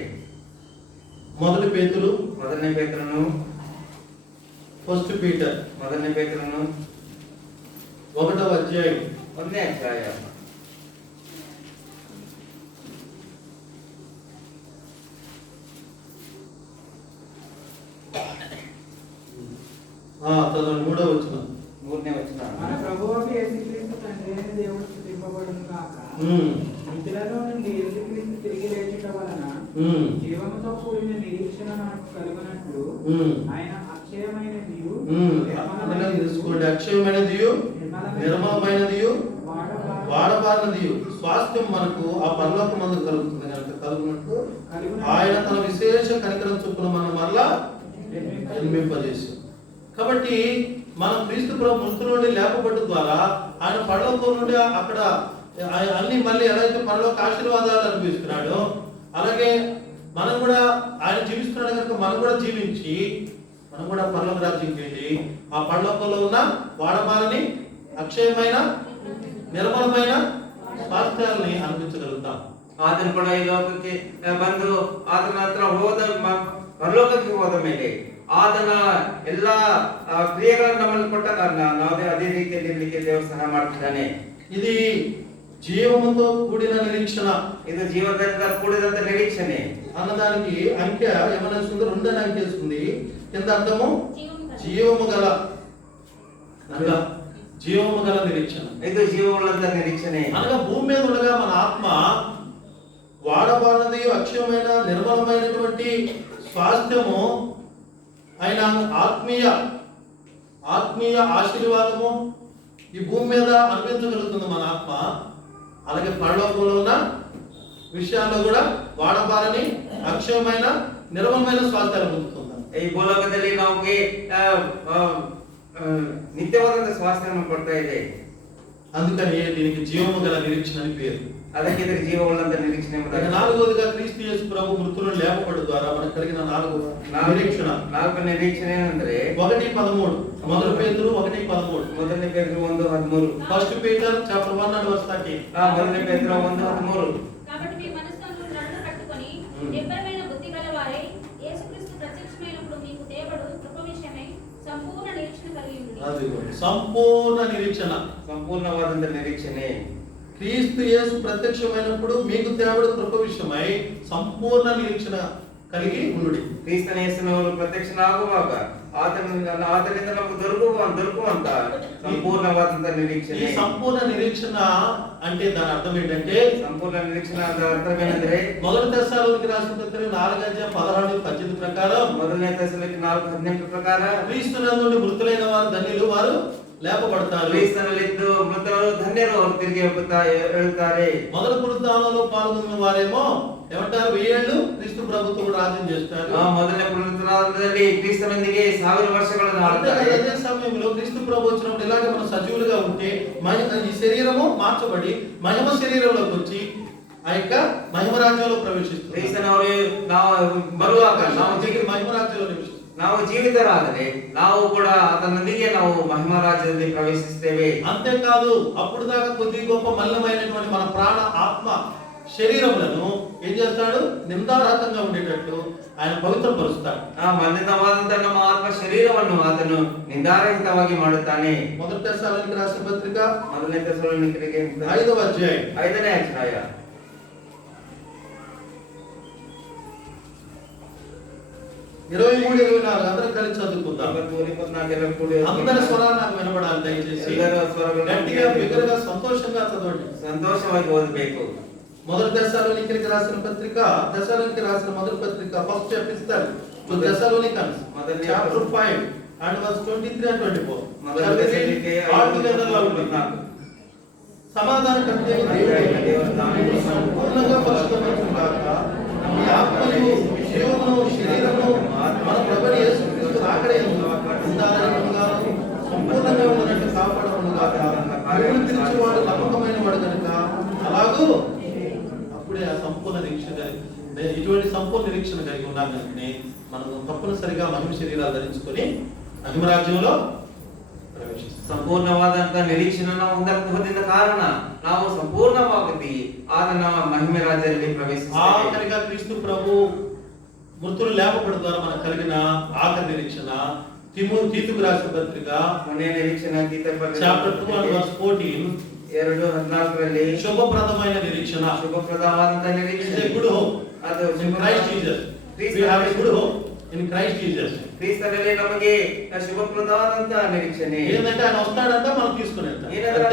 మొదటి పేతురు ಮೊದಲನೇ ಪೇತ್ರನು 1 పీటర్ 1ನೇ ಪೇತ್ರನು 1వ అధ్యాయం 1ನೇ ಅಧ್ಯಾಯ 3వ వచనం. 3ನೇ ವಚನ. మన ప్రభువు యేసుక్రీస్తు తండ్రి అయిన దేవుడు స్తుతింపబడును గాక. మృతులలో నుండి యేసుక్రీస్తు తిరిగి లేచుట వలన జీవముతో కూడిన నిరీక్షణ మనకు కలుగునట్లు ఆయన అక్షయమైనదియు నిర్మలమైనదియు వాడబారినదియు స్వాస్థ్యం మనకు ఆ పరలోకమందు కలుగుతుంది కనుక కలుగునట్లు ఆయన తన విశేష కనికరం చొప్పున మనం మరలా జన్మింపజేశాం. కాబట్టి మనం క్రీస్తు ప్రభు మృతుల నుండి లేపబడ్డ ద్వారా ఆయన పరలోకం నుండి అక్కడ అన్ని మళ్ళీ ఎలా అయితే పరలోక ఆశీర్వాదాలు అనిపిస్తున్నాడో అలాగే మనం కూడా ఆయన జీవిస్తున్నాడు కనుక మనం కూడా జీవించి మనం కూడా పరలోక రాజ్యంకి వెళ్ళి ఆ పరలోకంలో ఉన్న వాడబారని అక్షయమైన నిర్మలమైన స్వాస్థ్యాలని అనిపించగలుగుతాం. ಆತನು ಕೂಡ ಈ ಲೋಕಕ್ಕೆ ಬಂದು ಆತನ ಹತ್ರ ಪರಲೋಕಕ್ಕೆ ಹೋದ ಮೇಲೆ ಆತನ ಎಲ್ಲಾ ಕ್ರಿಯೆಗಳನ್ನು ನಮ್ಮಲ್ಲಿ ಕೊಟ್ಟ ಕಾರಣ ನಾವು ಅದೇ ರೀತಿಯಲ್ಲಿ ಇರಲಿಕ್ಕೆ ದೇವರು ಸಹಾಯ ಮಾಡ್ತಿದ್ದಾನೆ. ఇది జీవముతో కూడిన నిరీక్షణ. ಇದು ಜೀವದಿಂದ ಕೂಡಿದಂತ ನಿರೀಕ್ಷಣೆ అన్నదానికి అంకె ఏమైనా వస్తుందో రెండని అంకె వస్తుంది. కింద అర్థము జీవము జీవము గల అనగా జీవము గల నిరీక్షణ. ಇದು ಜೀವವುಳ್ಳಂತ ನಿರೀಕ್ಷಣೆ అనగా భూమి మీద ఉండగా మన ఆత్మ వాడబారది అక్షయమైన నిర్మలమైనటువంటి స్వాస్థ్యము ఆయన ఆత్మీయ ఆశీర్వాదము ఈ భూమి మీద అనిపించగలుగుతుంది మన ఆత్మ. అలాగే పరలోకంలో ఉన్న విషయాల్లో కూడా వాడబారని అక్షయమైన నిర్మలమైన స్వాస్థ్యాలు పొందుతుంది. ಈ ಭೂಲೋಕದಲ್ಲಿ ನಮಗೆ ನಿತ್ಯವಾದಂತ ಸ್ವಾಸ್ಥ್ಯವನ್ನು ಕೊಡ್ತಾ ಇದೆ. అందుకని దీనికి జీవము గల నిరీక్షణ అని పేరు. ಅದಕ್ಕೆ ಇದಕ್ಕೆ ಜೀವವುಳ್ಳಂತ ನಿರೀಕ್ಷಣೆ ಎಂಬುದಾಗಿ. నాలుగోదిగా క్రీస్తు యేసు ప్రభు మృతులను లేపబడు ద్వారా మనకు కలిగిన నిరీక్షణ. ನಾಲ್ಕು ನಿರೀಕ್ಷಣೆ ಏನಂದ್ರೆ 1:13 మొదటి పేతురు 1:13 ಮೊದಲನೇ ಪೇತ್ರ 1:13 first Peter chapter 1 and verse 30 ಮೊದಲನೇ ಪೇತ್ರ 1:13 కాబట్టి మీ మనస్సును దృఢ కట్టుకొని నిబ్బరమైన బుద్ధి గలవారై యేసుక్రీస్తు ప్రత్యక్షమైనప్పుడు మీకు దేవుడు కృప విషయమై సంపూర్ణ నిరీక్షణ కలిగి ఉండండి. అది సంపూర్ణ నిరీక్షణ. ಸಂಪೂರ್ಣವಾದಂತ ನಿರೀಕ್ಷಣೆ. క్రీస్తు యేసు ప్రత్యక్షమైనప్పుడు మీకు దేవుడు కృప విషయమై సంపూర్ణ నిరీక్షణ కలిగి ఉండుడి. ಕ್ರಿಸ್ತನ ಯೇಸುನವರು ಪ್ರತ್ಯಕ್ಷನಾಗುವಾಗ ಆತನಿಂದ ನಮಗೆ ದೊರಕುವಂತ ಸಂಪೂರ್ಣವಾದಂತ ఈ ನಿರೀಕ್ಷಣೆ. సంపూర్ణ నిరీక్షణ అంటే దాని అర్థం ఏంటంటే ಸಂಪೂರ್ಣ ನಿರೀಕ್ಷಣ ಅಂತ ಅರ್ಥವೇನೆಂದ್ರೆ మొదటి దశలోనికి రాసిన పత్రిక 4:16-18 ప్రకారం ಮೊದಲನೇ ತೆಸಲೋನಿಕ 4:18 ಪ್ರಕಾರ క్రీస్తునందు మృతులైన వారు ధన్యులు, వారు లేపబడతారు. ಕ್ರಿಸ್ತನಲ್ಲಿದ್ದು ಮೃತರು ಧನ್ಯರು, ಅವರು ತಿರುಗಿ ಹೇಳುತ್ತಾರೆ. మొదటి పునరుద్ధానంలో పాల్గొన్న వారేమో ఏమంటారు, 1000 ఏళ్ళు క్రీస్తు ప్రభుత్వం రాజ్యం చేస్తారు. ಮೊದಲನೇ ಪುನರುತ್ಥಾನದಲ್ಲಿ ಕ್ರಿಸ್ತನೊಂದಿಗೆ 1000 ವರ್ಷಗಳನ್ನು ಆಳ್ತಾರೆ. అదే సమయంలో క్రీస్తు ప్రభు వచ్చినప్పుడు ఇలాగే మనం సజీవులుగా ఉంటే ఈ శరీరము మార్చబడి మహిమ శరీరంలోకి వచ్చి ఆ యొక్క మహిమ రాజ్యంలో ప్రవేశిస్తుంది. ಕ್ರಿಸ್ತನವರು ನಾವು ಬರುವಾಗ మహిమ రాజ్యంలో నివసిస్తాం. ನಾವು ಜೀವಿತರಾದರೆ ನಾವು ಕೂಡ ಅದರೊಂದಿಗೆ ನಾವು ಮಹಿಮಾ ರಾಜ್ಯದಲ್ಲಿ ಪ್ರವೇಶಿಸುತ್ತೇವೆ. అంతేకాదు అప్పుడు దాకా కొద్ది గొప్ప మలినమైనటువంటి మన ప్రాణ ఆత్మ శరీరములను ఏం చేస్తాడు, నిందారహితంగా ఉండేటట్టు ఆయన పవిత్రపరుస్తాడు. ಮಲಿನವಾದಂತ ನಮ್ಮ ಆತ್ಮ ಶರೀರವನ್ನು ಆತನು ನಿಂದಾರಹಿತವಾಗಿ ಮಾಡುತ್ತಾನೆ. మొదటి తెస్సలోనికీయులకు రాసిన పత్రిక ಮೊದಲನೇ ತೆಸಲೋನಿಕರಿಗೆ 5వ అధ్యాయం 5ನೇ ಅಧ್ಯಾಯ 23-24 అందరం కలిసి చదువుకుందాం. 24 అందరి స్వరాలు నాకు వినబడాలి దయచేసి. ಎಲ್ಲರ ಸ್ವರಗಳು గట్టిగా బిగ్గరగా సంతోషంగా చదవండి. ಸಂತೋಷವಾಗಿ ಓದಬೇಕು. మొదటి తెస్సలోనికీయులకు రాసిన పత్రిక, తెస్సలోనికీయులకు రాసిన మొదటి పత్రిక, first epistle to Thessalonians chapter 5 and verse 23 and 24. సమాధానం కలిగే దేవుడు సంపూర్ణంగా పరిశుద్ధపరచుగాక. మీ ఆత్మయు జీవమును శరీరమును మన ప్రభువైన యేసుక్రీస్తు రాకడయందు నిందారహితముగాను సంపూర్ణంగా ఉన్నట్టు కాపాడముగాక. దేవుడు పిలిచేవాడు నమ్మకమైన వాడు కనుక అలాగూ అప్పుడే ఆ సంపూర్ణ నిరీక్షణ ఇటువంటి సంపూర్ణ నిరీక్షణ కలిగి ఉండాలని మనం తప్పనిసరిగా మహిమ శరీరాలు ధరించుకొని మహిమ రాజ్యంలో ప్రవేశిస్తాం. ಸಂಪೂರ್ಣವಾದಂತ ನಿರೀಕ್ಷೆಯನ್ನು ನಾವು ಹೊಂದಿದ ಕಾರಣ ನಾವು ಸಂಪೂರ್ಣವಾಗಿ ಆತನ ಮಹಿಮೆ ರಾಜ್ಯದಲ್ಲಿ ಪ್ರವೇಶಿಸುತ್ತೇವೆ. ఆఖరిగా క్రీస్తు ప్రభు మృతులు లేపబడి ద్వారా మనకు కలిగిన ఆఖరి నిరీక్షణ తీతుకు రాసిన పత్రిక ಕೊನೆಯ ನಿರೀಕ್ಷಣೆ చాప్టర్ 2 and verse 14 2:14ರಲ್ಲಿ శుభప్రదమైన నిరీక్షణ. ಶುಭಪ್ರದವಾದಂತ ನಿರೀಕ್ಷೆ. గుడ్ హోప్ ಅದು in Christ Jesus. We have a good hope in Christ Jesus. ಕ್ರಿಸ್ತನಲ್ಲಿ ನಮಗೆ ಶುಭಪ್ರದವಾದಂತ ನಿರೀಕ್ಷಣೆ. ఏంటంటే ఆయన వస్తాడంట, మనం తీసుకుని వెళ్తాం. ಏನಾದರೂ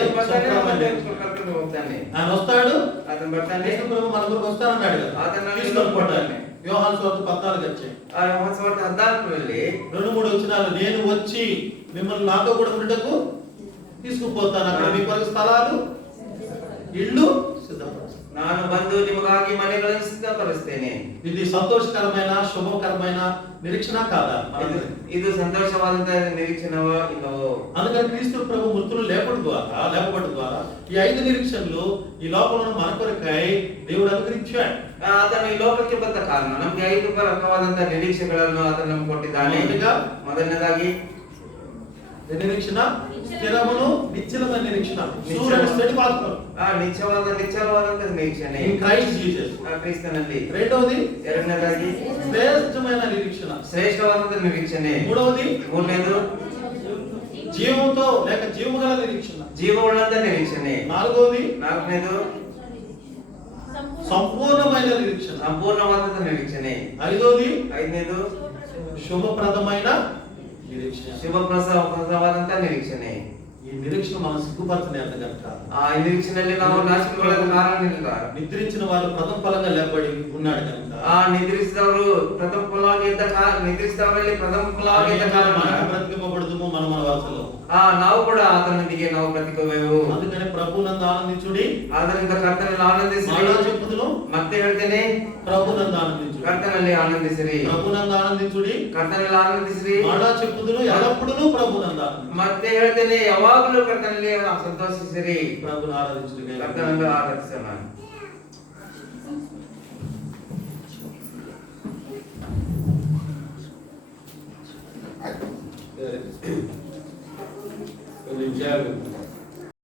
ಕರ್ಕೊಂಡು ಹೋಗ್ತಾನೆ. ఆయన వస్తాడు, ಆತನ ಬರ್ತಾನೆ. క్రీస్తు ప్రభు మన కొరకు వస్తానన్నాడు కదా, ఆతను తీసుకొని పోతాడు. యోహాను సువార్త 14 వచ్చాయి. ಆ ಯೋಹಾನ ಸುವಾರ್ತೆ 14ರಲ್ಲಿ 2-3 వచనాలు, నేను వచ్చి మిమ్మల్ని నాతో కూడా ఉండటకు తీసుకుపోతాను, అక్కడ మీ కొరకు స్థలాలు ఇళ్ళు సిద్ధపరుస్తాను. ನಾನು ಬಂದು ನಿಮಗಾಗಿ ಮನೆಗಳನ್ನು ಸಿದ್ಧಪಡಿಸುತ್ತೇನೆ. ఇది సంతోషకరమైన శుభకరమైన నిరీక్షణ కాదా? ಇದು ಸಂತೋಷವಾದಂತ ನಿರೀಕ್ಷಣವೋ ಇಲ್ಲವೋ? అందుకని క్రీస్తు ప్రభు మృతులు లేపడం ద్వారా ఈ 5 నిరీక్షణలు ఈ లోకంలో మన కొరకై దేవుడు అనుగ్రహించాడు. ಆತನು ಈ ಲೋಕಕ್ಕೆ ಬಂದ ಕಾರಣ ನಮಗೆ 5 ಪ್ರಕಾರವಾದಂತ ನಿರೀಕ್ಷೆಗಳನ್ನು ಆತನು ನಮಗೆ ಕೊಟ್ಟಿದ್ದಾನೆ. మొదటిగా ಮೊದಲನೇದಾಗಿ ఏ నిరీక్షణ? స్థిరమును నిశ్చలమైన నిరీక్షణ. Sure and steady gospel. ನಿಚ್ಚವಾದಂತ ನಿರೀಕ್ಷಣೆ In Christ Jesus. ಕ್ರಿಸ್ತನಲ್ಲಿ. రెండవది ಎರಡನೇದಾಗಿ శ్రేష్టమైన నిరీక్షణ. ಶ್ರೇಷ್ಠವಾದಂತ ನಿರೀಕ್ಷಣೆ. మూడవది ಮೂರನೇದು జీవంతో లేక జీవము గల నిరీక్షణ. ಜೀವವುಳ್ಳಂತ ನಿರೀಕ್ಷಣೆ. నాలుగవది ನಾಲ್ಕನೇದು సంపూర్ణమైన నిరీక్షణ. ಸಂಪೂರ್ಣವಾದಂತ ನಿರೀಕ್ಷಣೆ. ఐదవది ಐದನೇದು శుభప్రదమైన నిరీక్షణ. ಶುಭಪ್ರದವಾದಂತ ನಿರೀಕ್ಷಣೆ. ఈ నిరీక్షణ మనం సిగ్గుపరచలేదు కనుక ಆ ನಿರೀಕ್ಷೆಯಲ್ಲಿ ನಾವು ನಾಚಿಕೊಳ್ಳದ ಕಾರಣ ಇಲ್ಲ. నిద్రించిన వారు ప్రథమ ఫలంగా లేబడి ఉన్నాడు కనుక ಆ ನಿದ್ರಿಸಿದವರು ಪ್ರಥಮ ಫಲವಾಗಿ ಇದ್ದ ನಿದ್ರಿಸಿದವರಲ್ಲಿ ಪ್ರಥಮ ಫಲವಾಗಿ ಇದ್ದ ಕಾರಣ బ్రతికింపబడుదుము మన మన వాసలో. ನಾವು ಕೂಡ ಆತನೊಂದಿಗೆ ನಾವು ಬ್ರತಿಕುವೆವು. అందుకనే ప్రభునందు ఆనందించుడి. ಆದ್ದರಿಂದ ಕರ್ತನಲ್ಲಿ ಆನಂದಿಸಿರಿ. మరలా చెప్పుదును, ಮತ್ತೆ ಹೇಳ್ತೇನೆ, ప్రభునందు ఆనందించుడి. ಕರ್ತನಲ್ಲಿ ಆನಂದಿಸಿರಿ. ప్రభునందు ఆనందించుడి. ಕರ್ತನಲ್ಲಿ ಆನಂದಿಸಿರಿ. మరలా చెప్పుదును, ఎల్లప్పుడూ ప్రభునందు ఆనందించుడి. ಮತ್ತೆ ಹೇಳ್ತೇನೆ, ಯಾವಾಗಲೂ ಕರ್ತನಲ್ಲಿ ಸಂತೋಷಿಸಿರಿ. ప్రభుని ఆరాధించుడి. ಕರ್ತನನ್ನು ಆರಾಧಿಸೋಣ. కొన్ని విషయాలు